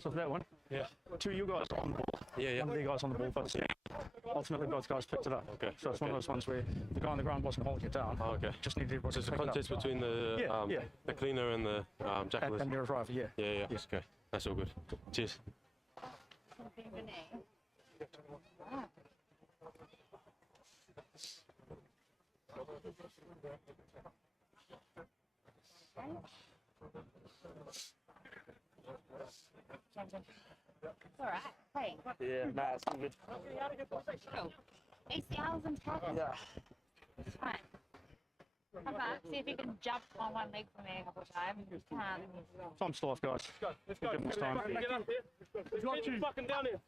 So for that one, Yeah. 2 of you guys on the ball. Yeah. One of the guys on the ball, but ultimately both guys picked it up. Okay. So it's one of those ones where the guy on the ground wasn't holding it down. Oh, okay. Just needed everyone So to it's a pick it up. contest between the Yeah. the cleaner and the jackal. And their driver, yeah. Yeah. Yes. Okay. That's all good. Cheers. Alright, hey. Yeah, nah, it's good. Cool. ACLs and tackles. Yeah. It's fine. How about see if you can jump on one leg for me a couple of times. Time still off, guys. Let's go. Give him his time. Get up here. It's not you. Fucking down here.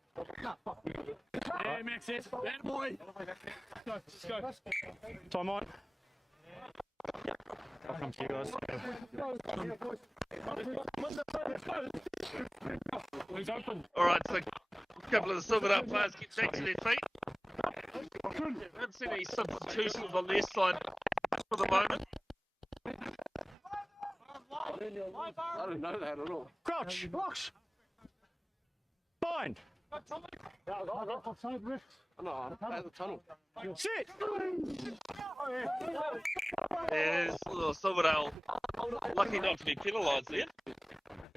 Yeah, Max, yes. That boy. Let's go. Time on. I'll come to you guys. He's open. Alright, so a couple of the Silverdale players get back to their feet. Haven't seen any substitutions on their side for the moment. I didn't know that at all. Crouch. Box. Bind. No, I'm at the tunnel. Sit. There's Silverdale lucky not to be penalised there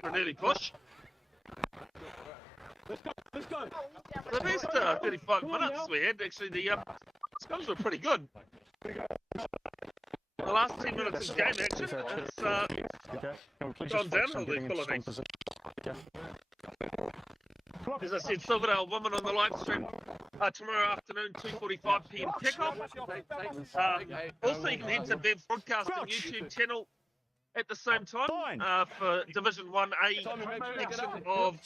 for an early push. Let's go. The best 35 minutes we had, actually, the scores were pretty good. The last 10 minutes of game action, it's gone down to the quality. As I said, Silverdale women on the live stream tomorrow afternoon, 2:45 p.m. kickoff. Also, you can head to Bev's Broadcasting YouTube channel at the same time for Division 1A action of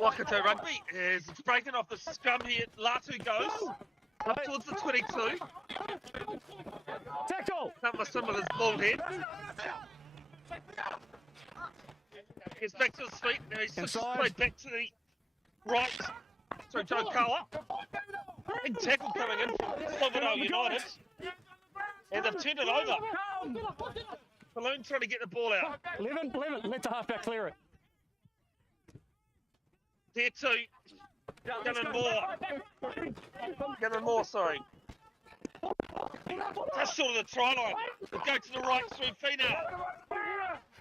Waikato Rugby. As it's breaking off the scrum here, Latu goes up towards the 22. Tackle. Some of his bald head. Gets back to his feet. Now he's straight back to the right. Sorry, Joe Kawa. Big tackle coming in from Silverdale United. And they've turned it over. Balloon trying to get the ball out. 11. Let the halfback clear it. There too. Gunning more, sorry. Just short of the try line. They go to the right through Finau.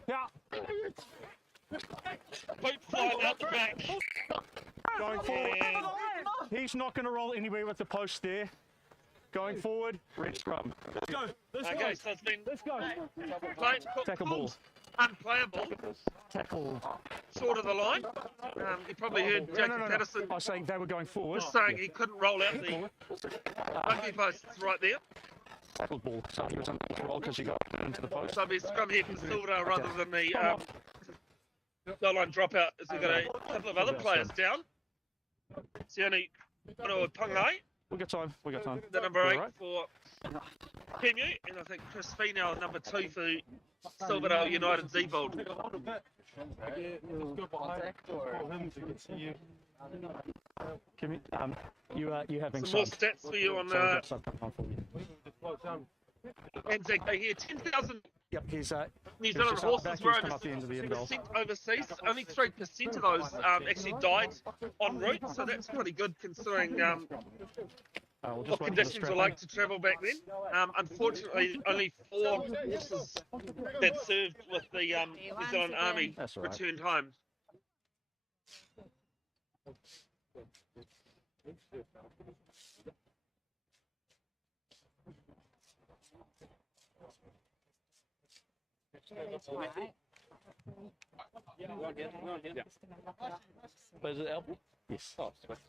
Yeah. Boot flying out the back. Going forward. He's not going to roll anywhere with the post there. Going forward, red scrum. Let's go. Okay, so it's been Tackle ball. unplayable. Tackle. Short of the line. You probably heard Jacob Patterson I was saying they were going forward. was saying he couldn't roll out the rugby posts right there. Tackle ball. So he was under control because he got into the post. So it'll be a scrum here for Silverdale rather than the goal line dropout as we've got a couple of other players down. It's the only Pungai, We got time. We got time. the number You're 8 right. for Kumeu, and I think Chris Finau, number 2 for Silverdale United Z-Bold. Give me, you having Some more some. stats for you on So we've got something on for you. Anzac Day here. 10,000 Yep, he's New he's Zealand just up horses back, were he's come up the end of the end goal. sent overseas. Only 3% of those actually died en route, so that's pretty good considering We'll what just wait for the conditions were strap like to travel back then. Unfortunately, only 4 horses that served with the New Zealand Army That's all right. returned home. Where's it, Albert? Yes. Oh, it's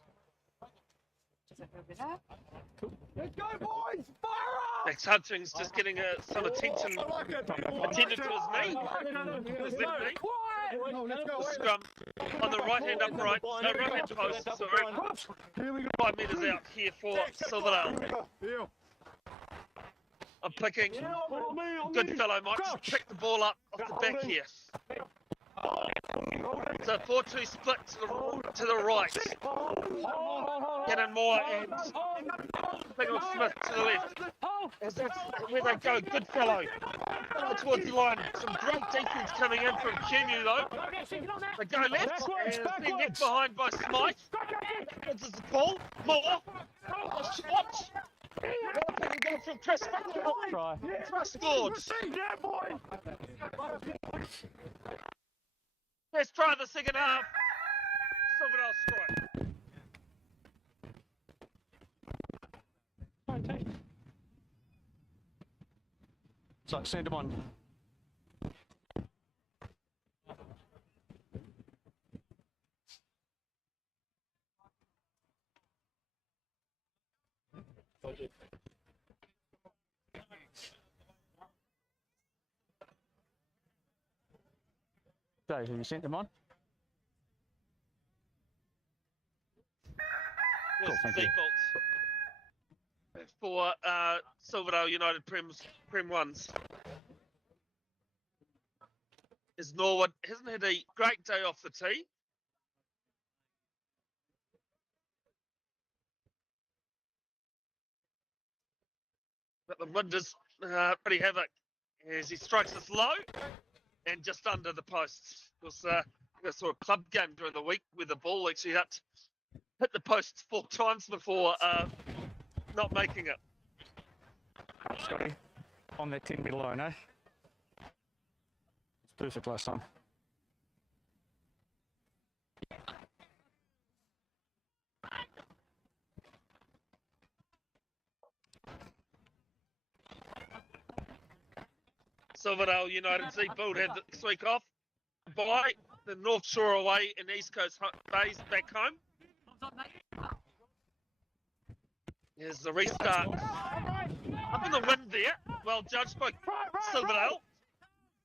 Max Hutchings just getting some attention attended to his knee. His left knee. The scrum on the right-hand upright, right-hand post, sorry. 5 metres out here for Silverdale. I'm picking good fellow might just pick the ball up off the back here. So 4-2 split to the right. Gannon Moore and Bingham Smith to the left. As that's where they go, good fellow. Towards the line. Some great defence coming in from Kumeu though. They go left and then left behind by Smythe. This is the ball. Moore. Watch. Go from Chris Try. Chris scored. Let's try the second half. Silverdale strike. So send him on. Dave, have you sent them on? Was thank the you. default for Silverdale United Prem 1s. Is Norwood hasn't had a great day off the tee. But the wind is pretty havoc as he strikes this low and just under the posts. It was a sort of club game during the week where the ball actually hit the posts 4 times before not making it. Scotty, on that 10 metre line, eh? It's perfect last time. Silverdale United Z-Build had this week off by the North Shore away and East Coast Bays back home. Here's the restart. Up in the wind there. Well judged by Silverdale.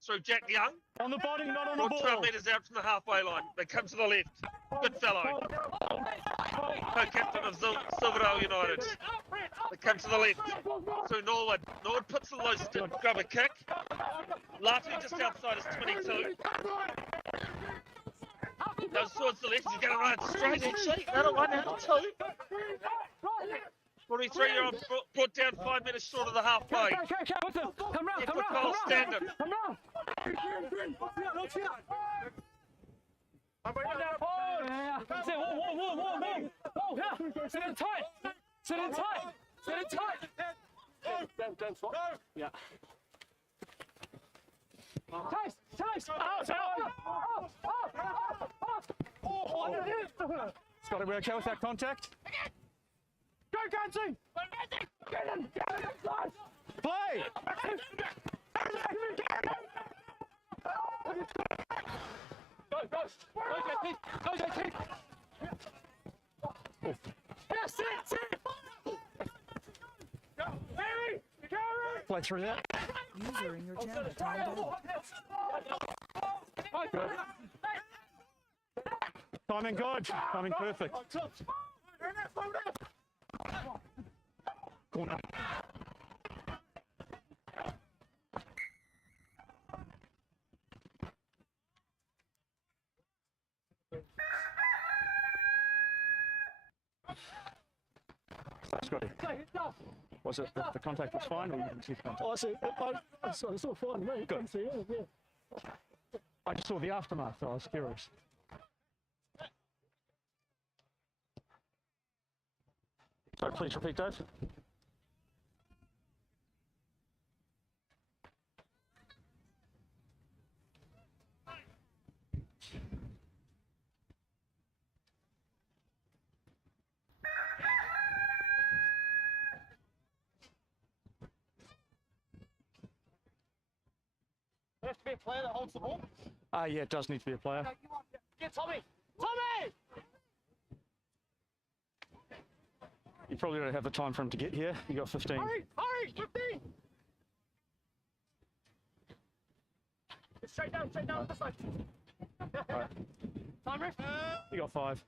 Through Jack Young. On the body, not on the Brought ball. 12 metres out from the halfway line. They come to the left. Good fellow. Co-captain of Silverdale United. They come to the left. Through Norwood. Norwood puts the loose to grab a kick. Latu just outside his 22. Goes towards the left. He's going to run it straight actually. Another one, another 2. 43-year-old brought down 5 minutes short of the halfway. Come round, For Cole Standard. Come round. Yeah. Sit, whoa. Yeah. Sit in tight. Sit in tight. Don't swap. Yeah. Taste. Scotty, we okay with that contact? Go, Gansey! Play! Play through that. User in your channel timed out. Good. Timing good. Timing perfect. Corner. Scotty, was it the contact was fine, or you didn't see the contact? Oh, I saw fine, mate. Good. See it, yeah. I just saw the aftermath, so I was curious. So please repeat, Dave. There has to be a player that holds the ball. Yeah, it does need to be a player. Get Tommy! Tommy! You probably don't have the time for him to get here. You got 15. Hurry! 15! Straight down, this way. Right. Time, ref. You got 5.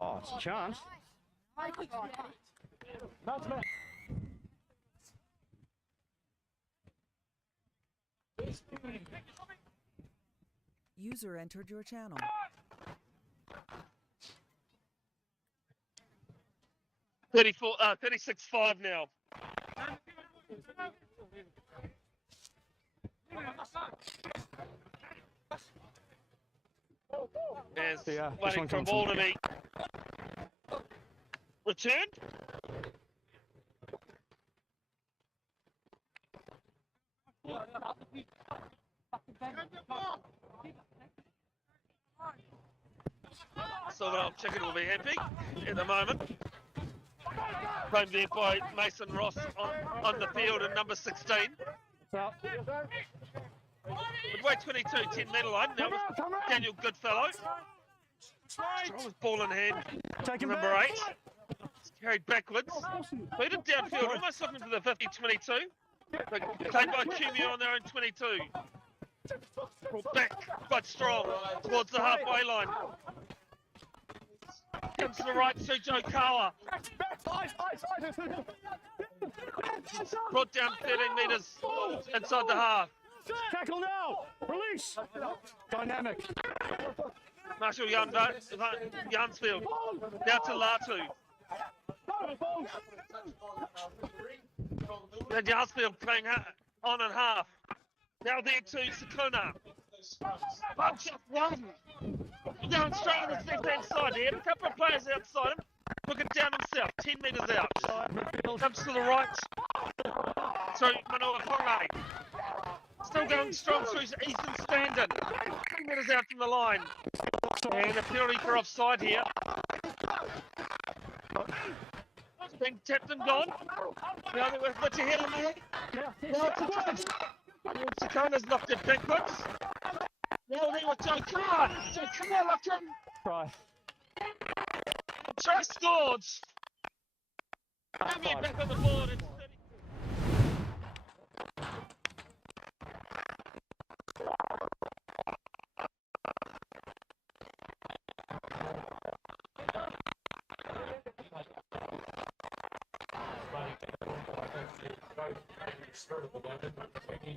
Oh, it's a chance. Bounce back. User entered your channel. 36-5 now. As Yeah, this waiting one for a comes ball from- to be returned. Silverdale Chicken will be happy at the moment. Claimed there by Mason Ross on the field in number 16. So, Midway 22, 10-metre line. Now with Daniel Goodfellow. Strongest ball in hand. take him Number back. 8. It's carried backwards. Feed it downfield, almost looking for the 50-22. But played by Kumeu on their own 22. Brought back quite strong towards the halfway line. Comes to the right, Sujo Kawa. Brought down 13 metres inside the half. Tackle now. Release. Dynamic. Marshall Yansfield. Now to Latu. And Yansfield playing on and half. Now there to Sakuna. Bunch of one. Going straight on his left-hand side here. A couple of players outside him. Looking down himself. 10 metres out. Comes to the right. Sorry, Manoa Kongai. Still going strong through Easton Standen. 3 metres out from the line. And a penalty for offside here. It's been tapped and gone. Now they're with Richie Hillman. Now it's Sakona's knocked it backwards. Now they're with Joe Carr. Joe Carr looking. Try. Try scored. Now back on the board.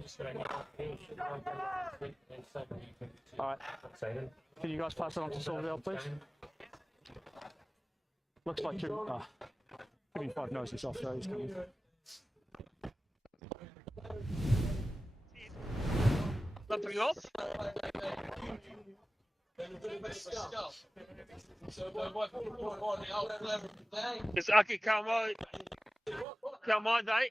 It's 30. All right. Can you guys pass it on to Silverdale, please? Looks like you. 25 knows he's off, so he's coming. Something else? It's Aki Kalmai Day.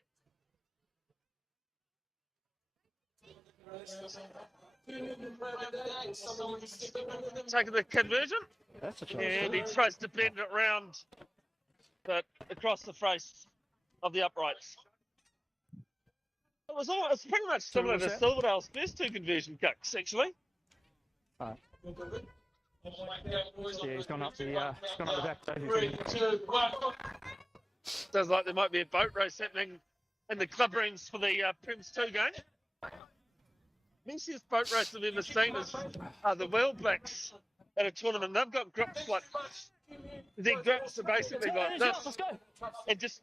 Taking the conversion, That's a chance. and he tries to bend it round, but across the face of the uprights. It's pretty much similar to Silverdale's first 2 conversion kicks, actually. Alright. Yeah, he's gone up the back. Dave. Sounds like there might be a boat race happening in the club rings for the Prims 2 game. messiest boat race I've ever seen is the Wheel Blacks at a tournament. They've got grips like, their grips are basically like this. Let's go. And just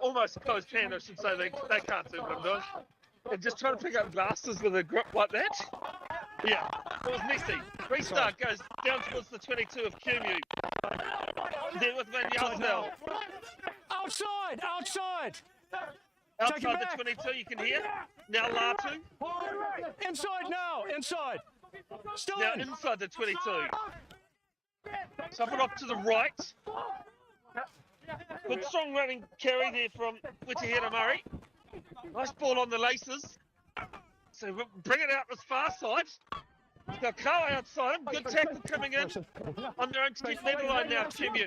almost closed hand, I should say. They can't see what I'm doing. And just trying to pick up glasses with a grip like that. Yeah, it was messy. Restart goes down towards the 22 of Kumeu. There with Van Yelsdale. Outside! Outside! Outside the 22, you can hear. Now Latu. Inside now! Inside! Still Now in! inside the 22. Top it off to the right. Good strong running carry there from Witahira Murray. Nice ball on the laces. So we'll bring it out this far side. Got Kawa outside him. Good tackle coming in on their own 10 metre line now, Kumeu.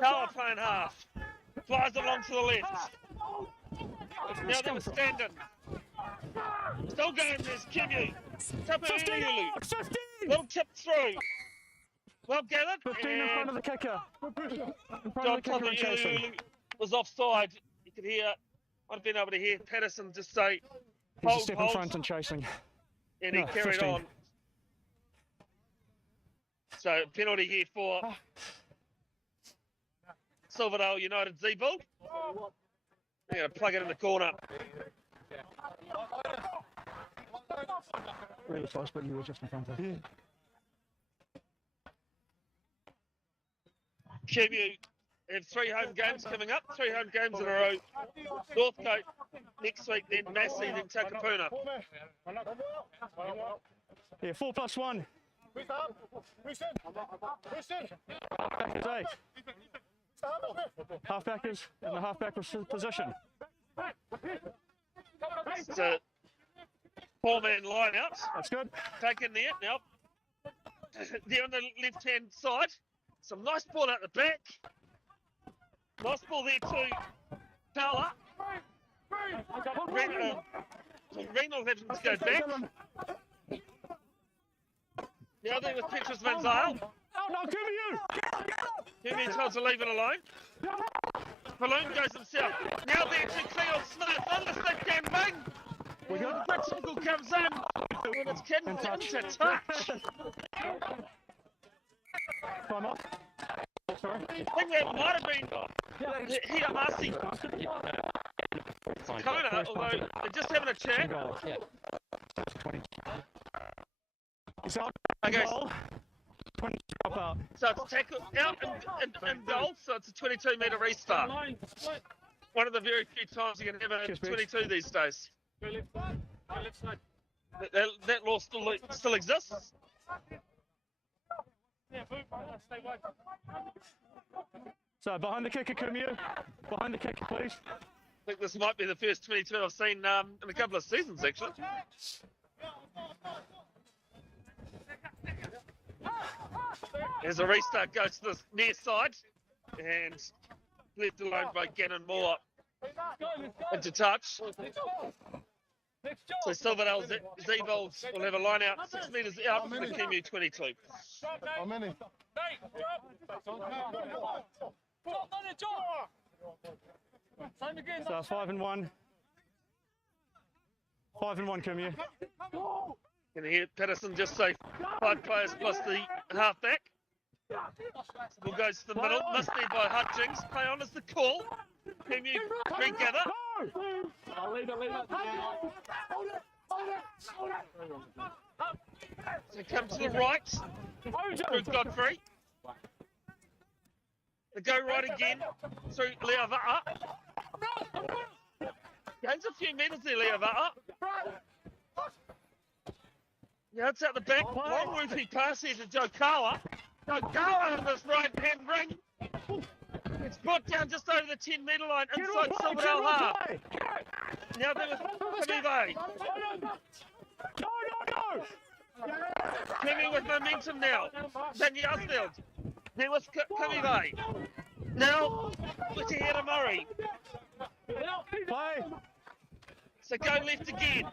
Kawa playing half. Flies along to the left. Now they were standing. Still going, there's Kumeu. Tapu 15 Ululu. out! 15! Little tip through. Well gathered. 15 in front of the kicker. In front John of the kicker and chasing. Tapu was offside. You could hear, I've been able to hear Patterson just say, He's a hold, step in hold, front and chasing. and he No, carried 15. on. So penalty here for Silverdale United Z-Bull. They're going to plug it in the corner. Really close, but you were just in front of him. Kumeu have 3 home games coming up, 3 home games in a row. Northcote next week, then Massey, then Takapuna. Yeah, 4+1. Halfback is 8. Halfback is in the halfback position. It's a 4-man line out. That's good. Taken there now. There on the left-hand side. Some nice ball out the back. Nice ball there to Tala. Renal having to go back. Now there with Petrus Van Zyl. Oh no, Kumeu! Kumeu tells to leave it alone. Balloon goes himself. Now there to Cleo Smith. On the stick bang. We got Britigle comes in. And it's Ken into touch. time off. Sorry. I think that might have been here, Marcy. Kona, although they're just having a chat. It's out. Okay. Goal. 20 drop out. So it's tackle out and goal, so it's a 22-metre restart. One of the very few times you can have a 22 these days. That law still exists. So behind the kicker, Kumeu. Behind the kicker, please. I think this might be the first 22 I've seen in a couple of seasons, actually. As a restart goes to the near side and left alone by Gannon Moore into touch. So Silverdale Z-Bulls will have a line out 6 metres out for the Kumeu 22. How many? So 5 and 1. 5 and 1, Kumeu. Can you hear Patterson just say 5 players plus the halfback? Ball goes to the middle, missed there by Hutchings. Play on is the call. Kumeu regather. So come to the right. Through Godfrey. They go right again. Through Leava'a. Gains a few metres there, Leava'a. Yeah, it's out the back. Long loopy pass here to Joe Kawa. Joe Kawa in this right-hand ring. It's brought down just over the 10-metre line inside Silverdale half. Now there was Kumeu. No! Kumeu with momentum now. Van Yelsdale. There was Kumeu. Now, Witahira Murray. Play! So go left again.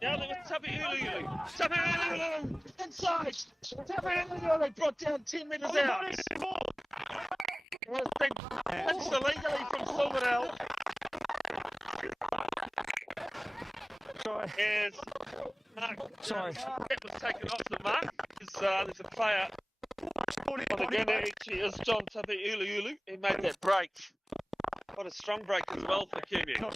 Now there was Tapu Ululu. Tapu Ululu inside. Tapu Ululu brought down 10 metres out. It's been pinched illegally from Silverdale. As Mark, Sorry. that was taken off the mark. There's a player on the ground there, actually is John Tape Ulu. He made that break. What a strong break as well for Kumeu.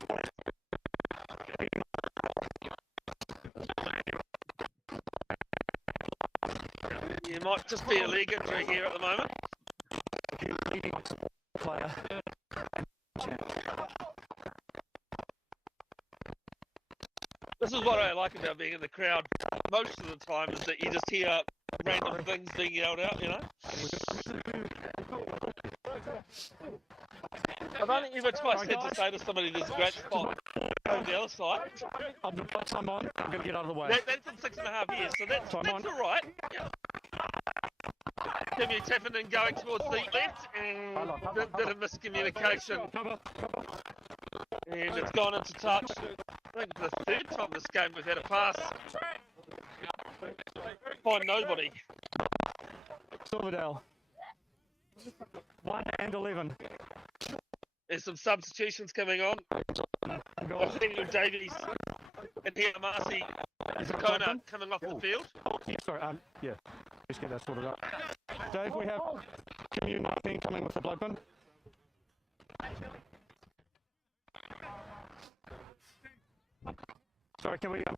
You might just be a leg injury here at the moment. Player. This is what I like about being in the crowd most of the time, is that you just hear random things being yelled out, you know? I've only ever twice had to say to somebody there's a great spot over the other side. I'm going to put time on. I'm going to get out of the way. That's in 6.5 years, so that's all right. Yeah. Kumeu tapping and going towards the left, and bit of miscommunication. And it's gone into touch. I think it's the third time this game we've had a pass. Find nobody. Silverdale. 1 and 11. There's some substitutions coming on. Daniel Davies and here Marcy Zakona coming off the field. Sorry, yeah. Let's get that sorted out. Dave, we have Kumeu 19 coming with the blood bin. Sorry, can we get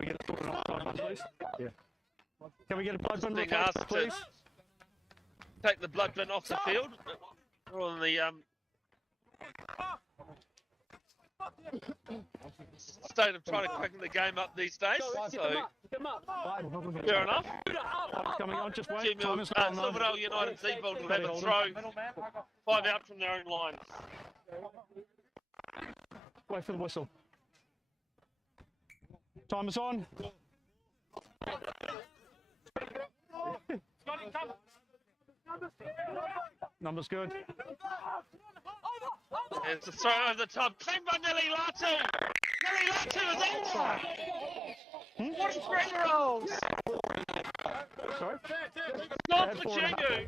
it sorted off the blood bin, please? Yeah. Can we get a blood bin Being replaced, asked please? to take the blood bin off the field. We're on the state of trying to quicken the game up these days, so fair enough. Coming on, just wait. Time is Silverdale United Z-Build will have a throw, 5 out from their own line. Wait for the whistle. Time is on. Numbers good. It's a throw over the top, claimed by Nelly Latu. Nelly Latu is over. What a 3-year-olds! Sorry? Not for Kumeu.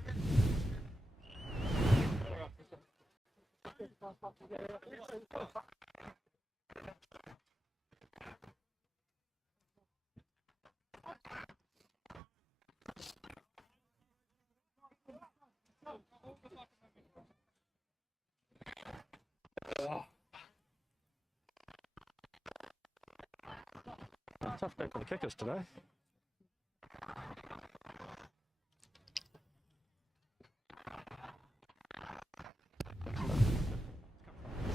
Tough day for the kickers today.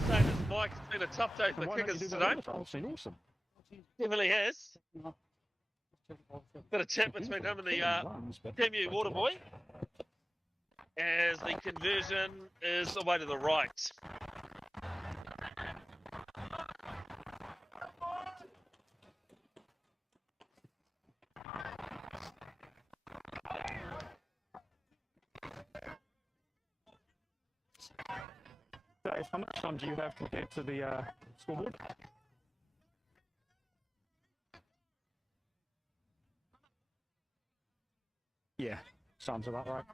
Same as Mike, it's been a tough day for the kickers today. Awesome. Definitely has. Bit of chat between him and the Kumeu Waterboy, as the conversion is away to the right. Dave, how much time do you have compared to the scoreboard? Yeah, sounds about right.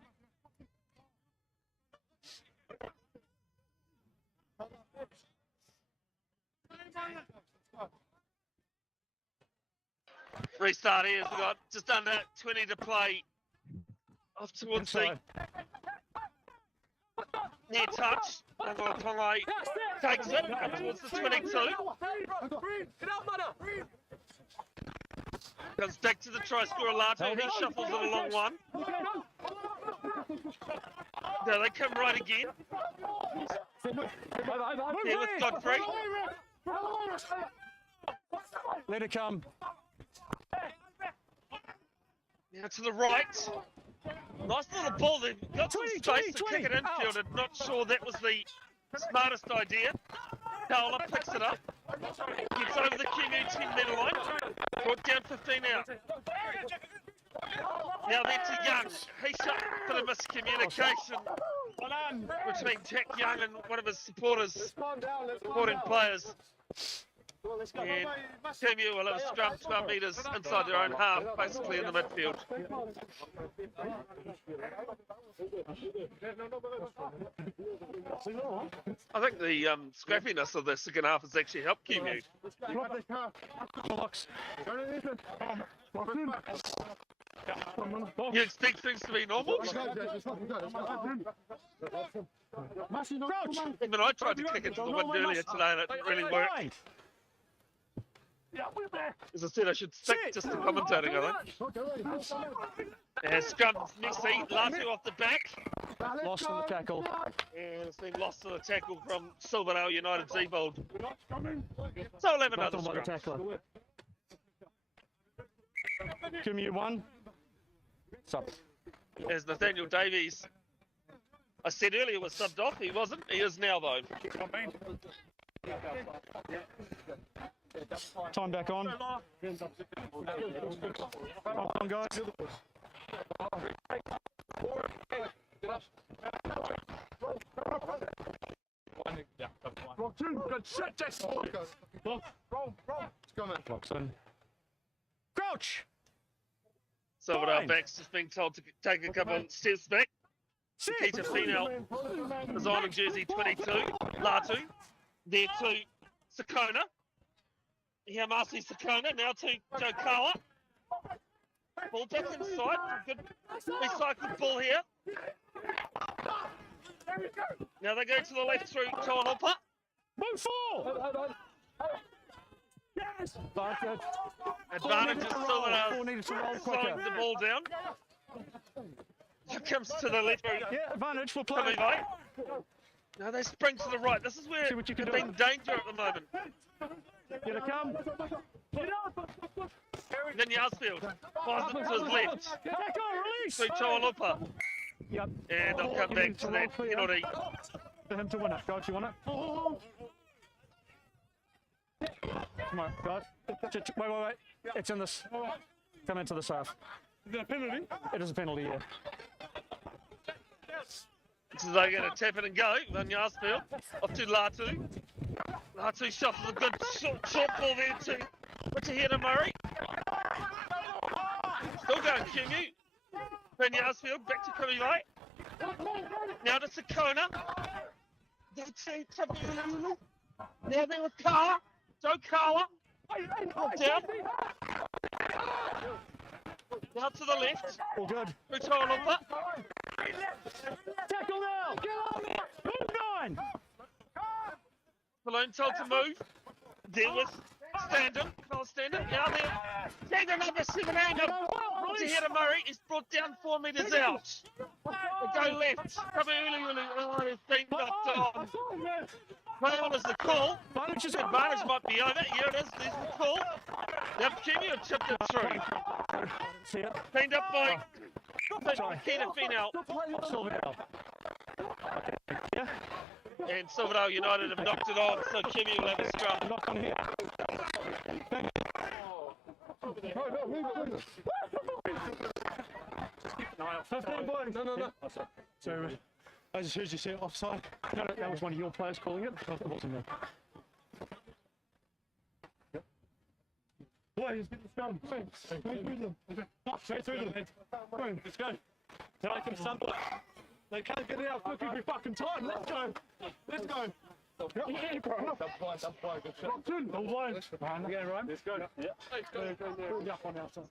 Restart here, we've got just under 20 to play. Off towards the near touch. Tongai takes it up towards the 22. Comes back to the try scorer Lato. He shuffles it along one. Now they come right again. Here with Godfrey. Let it come. Now to the right. Nice little ball. They've got some space to kick it infield. I'm not sure that was the smartest idea. Paola picks it up. Gets over the Kumeu 10-metre line. Brought down 15 out. Now then to Young. He shot a bit of miscommunication between Jack Young and one of his supporting players. And Kumeu will have scrum 12 metres inside their own half, basically in the midfield. I think the scrappiness of the second half has actually helped Kumeu. You expect things to be normal? Even I tried to kick into the wind earlier today and it didn't really work. As I said, I should stick just to commentating, I think. And scrum next to Latu off the back. Lost in the tackle. And it's been lost to the tackle from Silverdale United Zeebold. So we'll have another Not the scrum. tackler. Kumeu 1. Sub. As Nathaniel Davies, I said earlier, was subbed off. He wasn't. He is now, though. Time back on. On, guys. Good shit, Jason. Locks in. Crouch! Silverdale backs just being told to take a couple of steps back. Kita Finau is on in jersey 22. Latu. There to Sakona. Hiamasi Sakona. Now to Joe Kawa. Ball back inside. Good recycled ball here. Now they go to the left through Toanopa. Move forward! Yes! Advantage is Silverdale Needed to roll slowing quicker. the ball down. Here comes to the left through Yeah, advantage, we'll play. Kumeu. Now they spring to the right. This is where See what you can they're do. in danger at the moment. Here they come. Then Yarsfield finds it to his left. Tackle, release! To Toanopa. Yep. And they'll come back to that penalty. For him to win it. Guys, you want it? Come on, guys. Wait. It's in this. Come into this half. Is it a penalty? It is a penalty, yeah. So they're going to tap it and go. Then Yarsfield off to Latu. Latu shots a good short ball there to Tahira Murray. Still going Kumeu. Then Yarsfield back to Kumeu. Now to Sakona. Now they're with Kawa. Joe Kawa. Down. Now to the left. All good. Toanopa. Tackle now! Get on there! Move 9! Malone told to move. There with Standen. Carl Standen. Now there. Standen number 7 and Tahira Murray is brought down 4 metres out. They go left. Oh, they've been knocked on. Play on is the call. Advantage might be over. Here it is. There's the call. Now Kumeu have chipped it through. See it? Cleaned up by Kita Finau. Silverdale. Yeah? And Silverdale United have knocked it on, so Kumeu will have a scrum. Knock on here. No. So, I just heard you say offside. No, that was one of your players calling it. It wasn't me. Boy, he's getting the scrum. Straight through them. Boom, let's go. Take him some. They can't get it out quick every fucking time. Let's go. Let's go. Yeah, bro. That's fine. Good shot. All blind. Yeah, right. Let's go. Yeah. Go. Up on outside.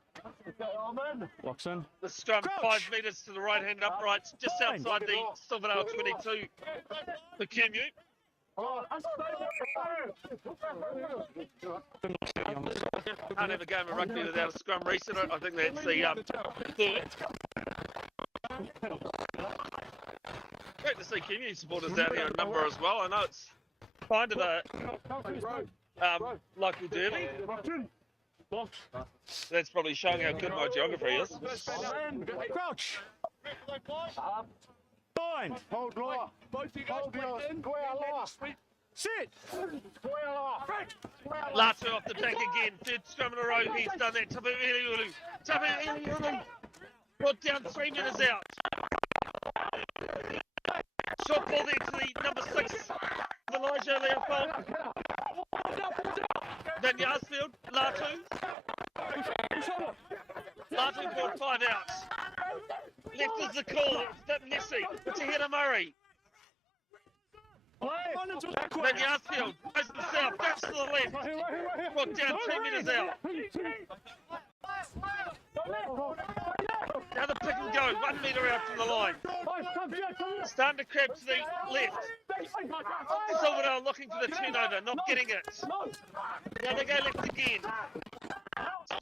Oh, man. Locks in. The scrum Crouch. 5 metres to the right hand uprights, just outside the Silverdale 22 for Kumeu. Can't have a game of rugby without a scrum reset. I think that's the third. Great to see Kumeu supporters out here in number as well. I know it's kind of a local derby. That's probably showing how good my geography is. Crouch. Bind. Hold law. Both you guys square law. Sit. Square law. Latu off the back again. Third scrum in a row. He's done that. Tapu Iliulu. Brought down 3 metres out. Short ball there to the number 6. Elijah Leopold. Then Yarsfield, Latu. Latu brought 5 out. Left is the call. It's a bit messy. It's ahead of Murray. Then Yarsfield goes to the south, goes to the left. Brought down 2 metres out. Now the pick and go, 1 metre out from the line. Starting to crab to the left. Silverdale looking for the turnover, not getting it. Now they go left again.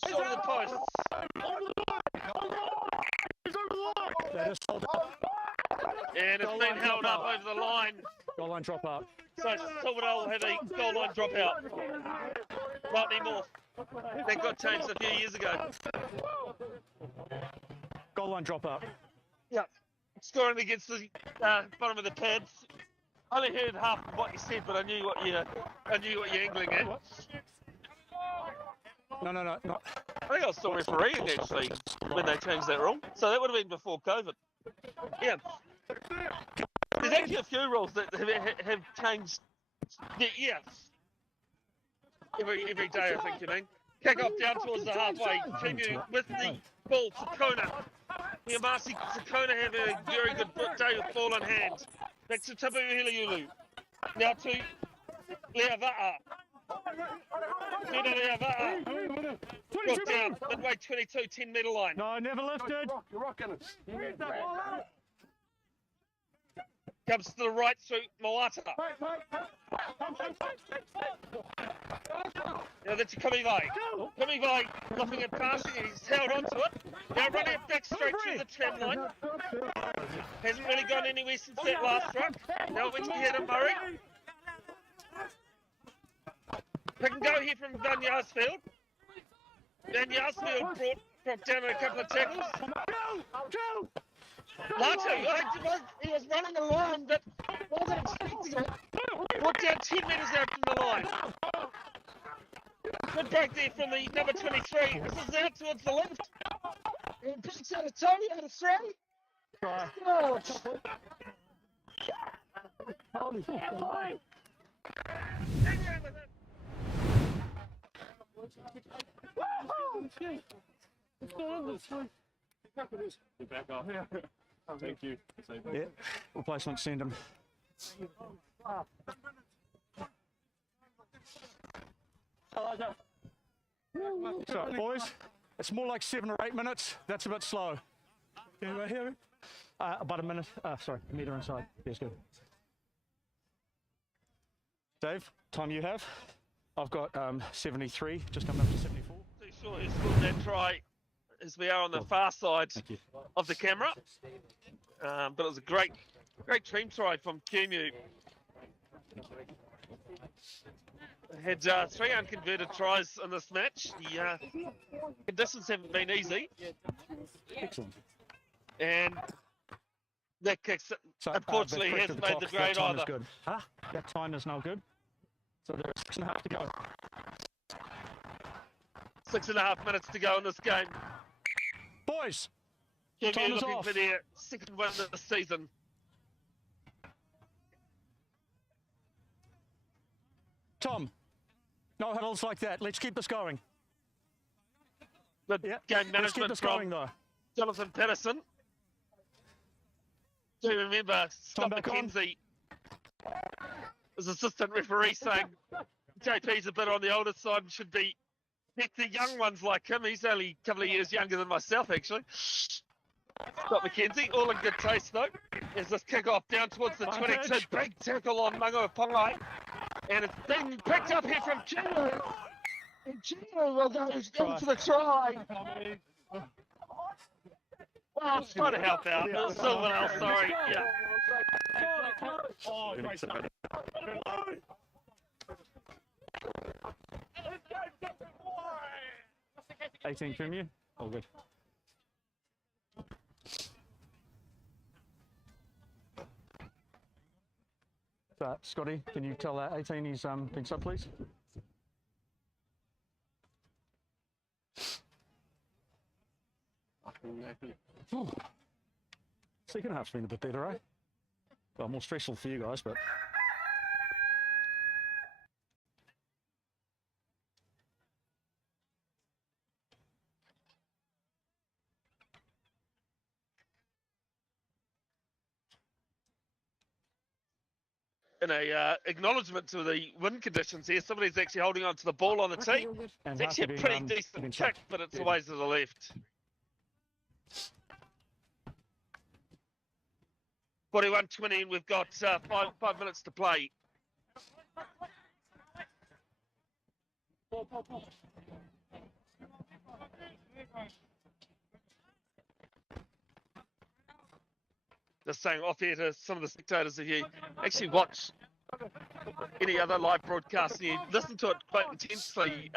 Short of the posts. And it's been held up over the line. Goal line drop up. So Silverdale will have a goal line dropout. Not anymore. That got changed a few years ago. Goal line drop up. Yep. Scoring against the bottom of the pads. I only heard half of what you said, but I knew what you're angling at. No. I think I was still refereeing actually when they changed that rule. So that would have been before COVID. Yeah. There's actually a few rules that have changed. Yeah. Every day, I think you mean. Kick off down towards the halfway. Kumeu with the ball to Kona. Miamasi Sakona having a very good day with ball in hand. Back to Tapu Hiliulu. Now to Leava'a. Leava'a. Got down midway 22, 10 metre line. No, never lifted. You're rocking it. Comes to the right through Moata. Now that's Kumeu. Kumeu looking at passing, he's held onto it. Now running it back straight through the tram line. Hasn't really gone anywhere since that last ruck. Now went ahead of Murray. Pick and go here from Van Yarsfield. Van Yarsfield brought down a couple of tackles. Latu, he was running a line, but wasn't expecting it. Brought down 10 metres out from the line. Good break there from the number 23. This is out towards the left. And picks out of Tony out of 3. Oh. Back off. Thank you. Yeah. Replacement, send him. So, boys, it's more like 7 or 8 minutes. That's a bit slow. Can you hear me? About a minute. Sorry, a metre inside. Yes, good. Dave, time you have? I've got 73, just coming up to 74. Too sure who scored that try as we are on the far side of the camera. But it was a great team try from Kumeu. Had 3 unconverted tries in this match. The conditions haven't been easy. Excellent. And that kick unfortunately hasn't made the grade either. Good. Huh? That time is now good. So there's 6.5 to go. 6.5 minutes to go in this game. Boys, Kumeu time is looking off. for their second win of the season. Tom, no huddles like that. Let's keep this going. Good Yeah. game Let's keep management this from going, though. Jonathan Patterson. Do remember Scott back on. McKenzie, as assistant referee, saying JP's a bit on the older side and should be pick the young ones like him. He's only a couple of years younger than myself, actually. Scott McKenzie, all in good taste though. As this kick off down towards the 22, big tackle on Mango Pongai. And it's been picked up here from Chino. And Chino will go into the try. Well, I was trying to help out. It was Silverdale, sorry. Yeah. Oh, great stuff. 18 Kumeu. All good. So, Scotty, can you tell 18 he's been sub, please? Second half's been a bit better, eh? Well, more stressful for you guys, but in a acknowledgement to the wind conditions here, somebody's actually holding on to the ball on the tee. And It's actually a Hussey pretty being decent kick, chucked. but it's always to the left. 41-20, and we've got 5 minutes to play. Just saying off here to some of the spectators, if you actually watch any other live broadcast and you listen to it quite intensely,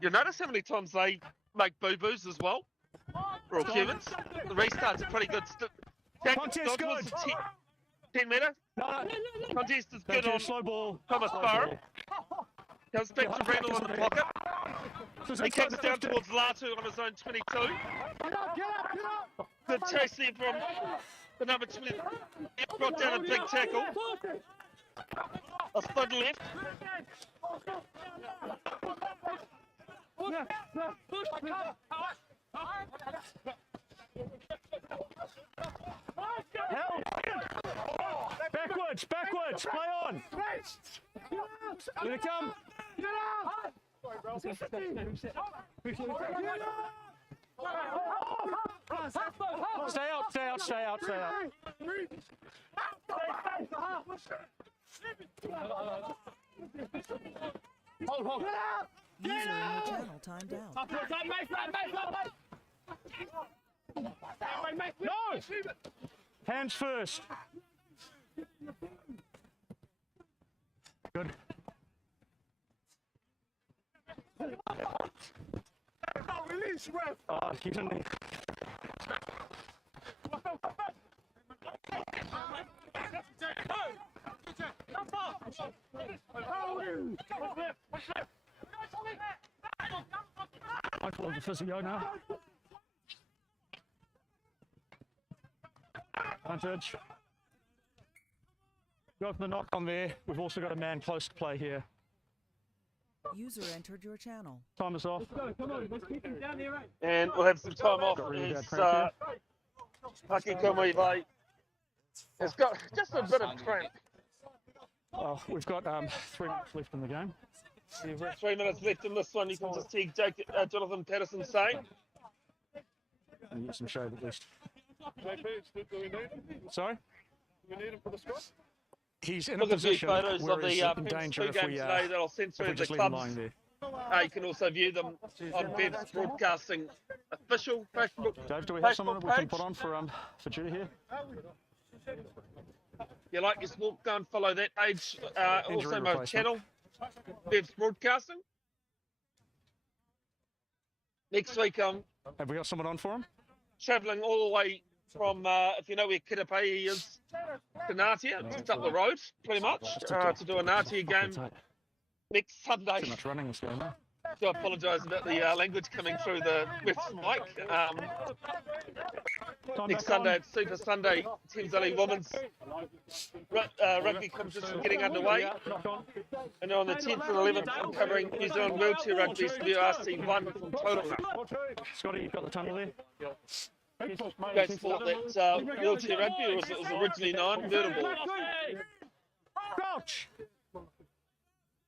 you'll notice how many times they make boo-boos as well. For all humans. The restart's a pretty good... Contest good. 10 metre. No, Contest is thank good you, on slow ball. Thomas Slow Barham. ball. Comes back to Randall in the pocket. Just He inside kicks the down 50. towards Latu on his own 22. Good chase there from the number 20. Brought down a big tackle. A spud left. Backwards, backwards, play on. Let it come. Stay out, stay out, stay out, stay out. User in your channel timed out. No! Hands first. Good. Oh, he's in there. I call the physio now. Advantage. Go for the knock on there. We've also got a man close to play here. User entered your channel. Time is off. And we'll have some time off. Got really bad It's cramp Haki Kumeu. It's got just a bit of cramp. Oh, we've got 3 minutes left in the game. 3 minutes left in this one. You can just see Jonathan Patterson saying. And get some shade at least. JP, do we need him? Sorry? Do we need him for the squad? He's in a Look at a few position photos where of the he's in Pens danger 2 if games we, today that I'll send if through we the just leave him clubs. lying there. You can also view them on Bev's Broadcasting official Facebook. Dave, do we have Facebook someone that we can page. put on for duty here? You like your sport, go and follow that page. Injury Also my replacement. channel, Bev's Broadcasting. Next week I'm Have we got someone on for him? travelling all the way from, if you know where Kirapei is, to Ngatea, just up the road, pretty much, to do a Ngatea game next Sunday. Too much running this game, huh? Do apologise about the language coming through the left mic. Time Next back Sunday, on. it's Super Sunday, Thames Valley Women's rugby competition getting underway. Knock on. And on the 10th and 11th, I'm covering New Zealand wheelchair rugby's WRC1 from Tauranga. Scotty, you've got the tunnel there? Great sport that wheelchair rugby, or as it was originally known, murderball. Crouch!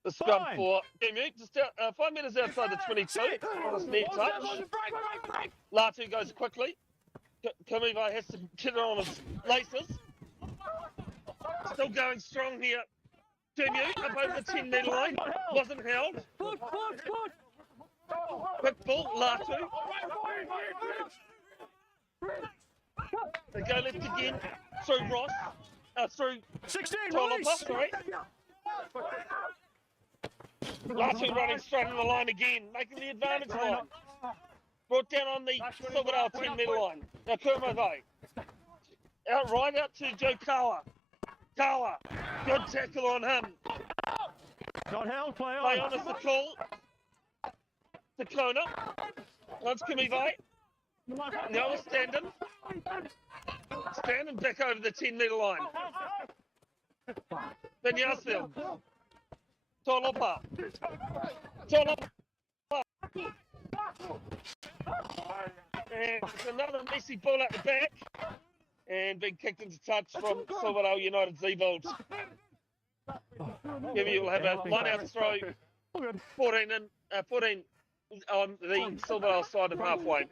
The scrum Fine. for Kumeu, just 5 metres outside the 22 on his near touch. Latu goes quickly. Kumeu has to get it on his laces. Still going strong here. Kumeu up over the 10 metre line. Wasn't held. Quick ball, Latu. They go left again through Ross. Through 16, Tolopa, release! sorry. Latu running straight on the line again, making the advantage line. Brought down on the Silverdale 10 metre line. Now Kumeu right out to Joe Kawa. Kawa, good tackle on him. Not held, play Play on. on is the call. To Kona. Once Kumeu. Now standing. Standing back over the 10 metre line. Then Yarsfield. Tolopa. And it's another messy ball at the back. And being kicked into touch from Silverdale United Z-Bulls. Give you will have a line out throw, All good. 14 on the Silverdale side of halfway.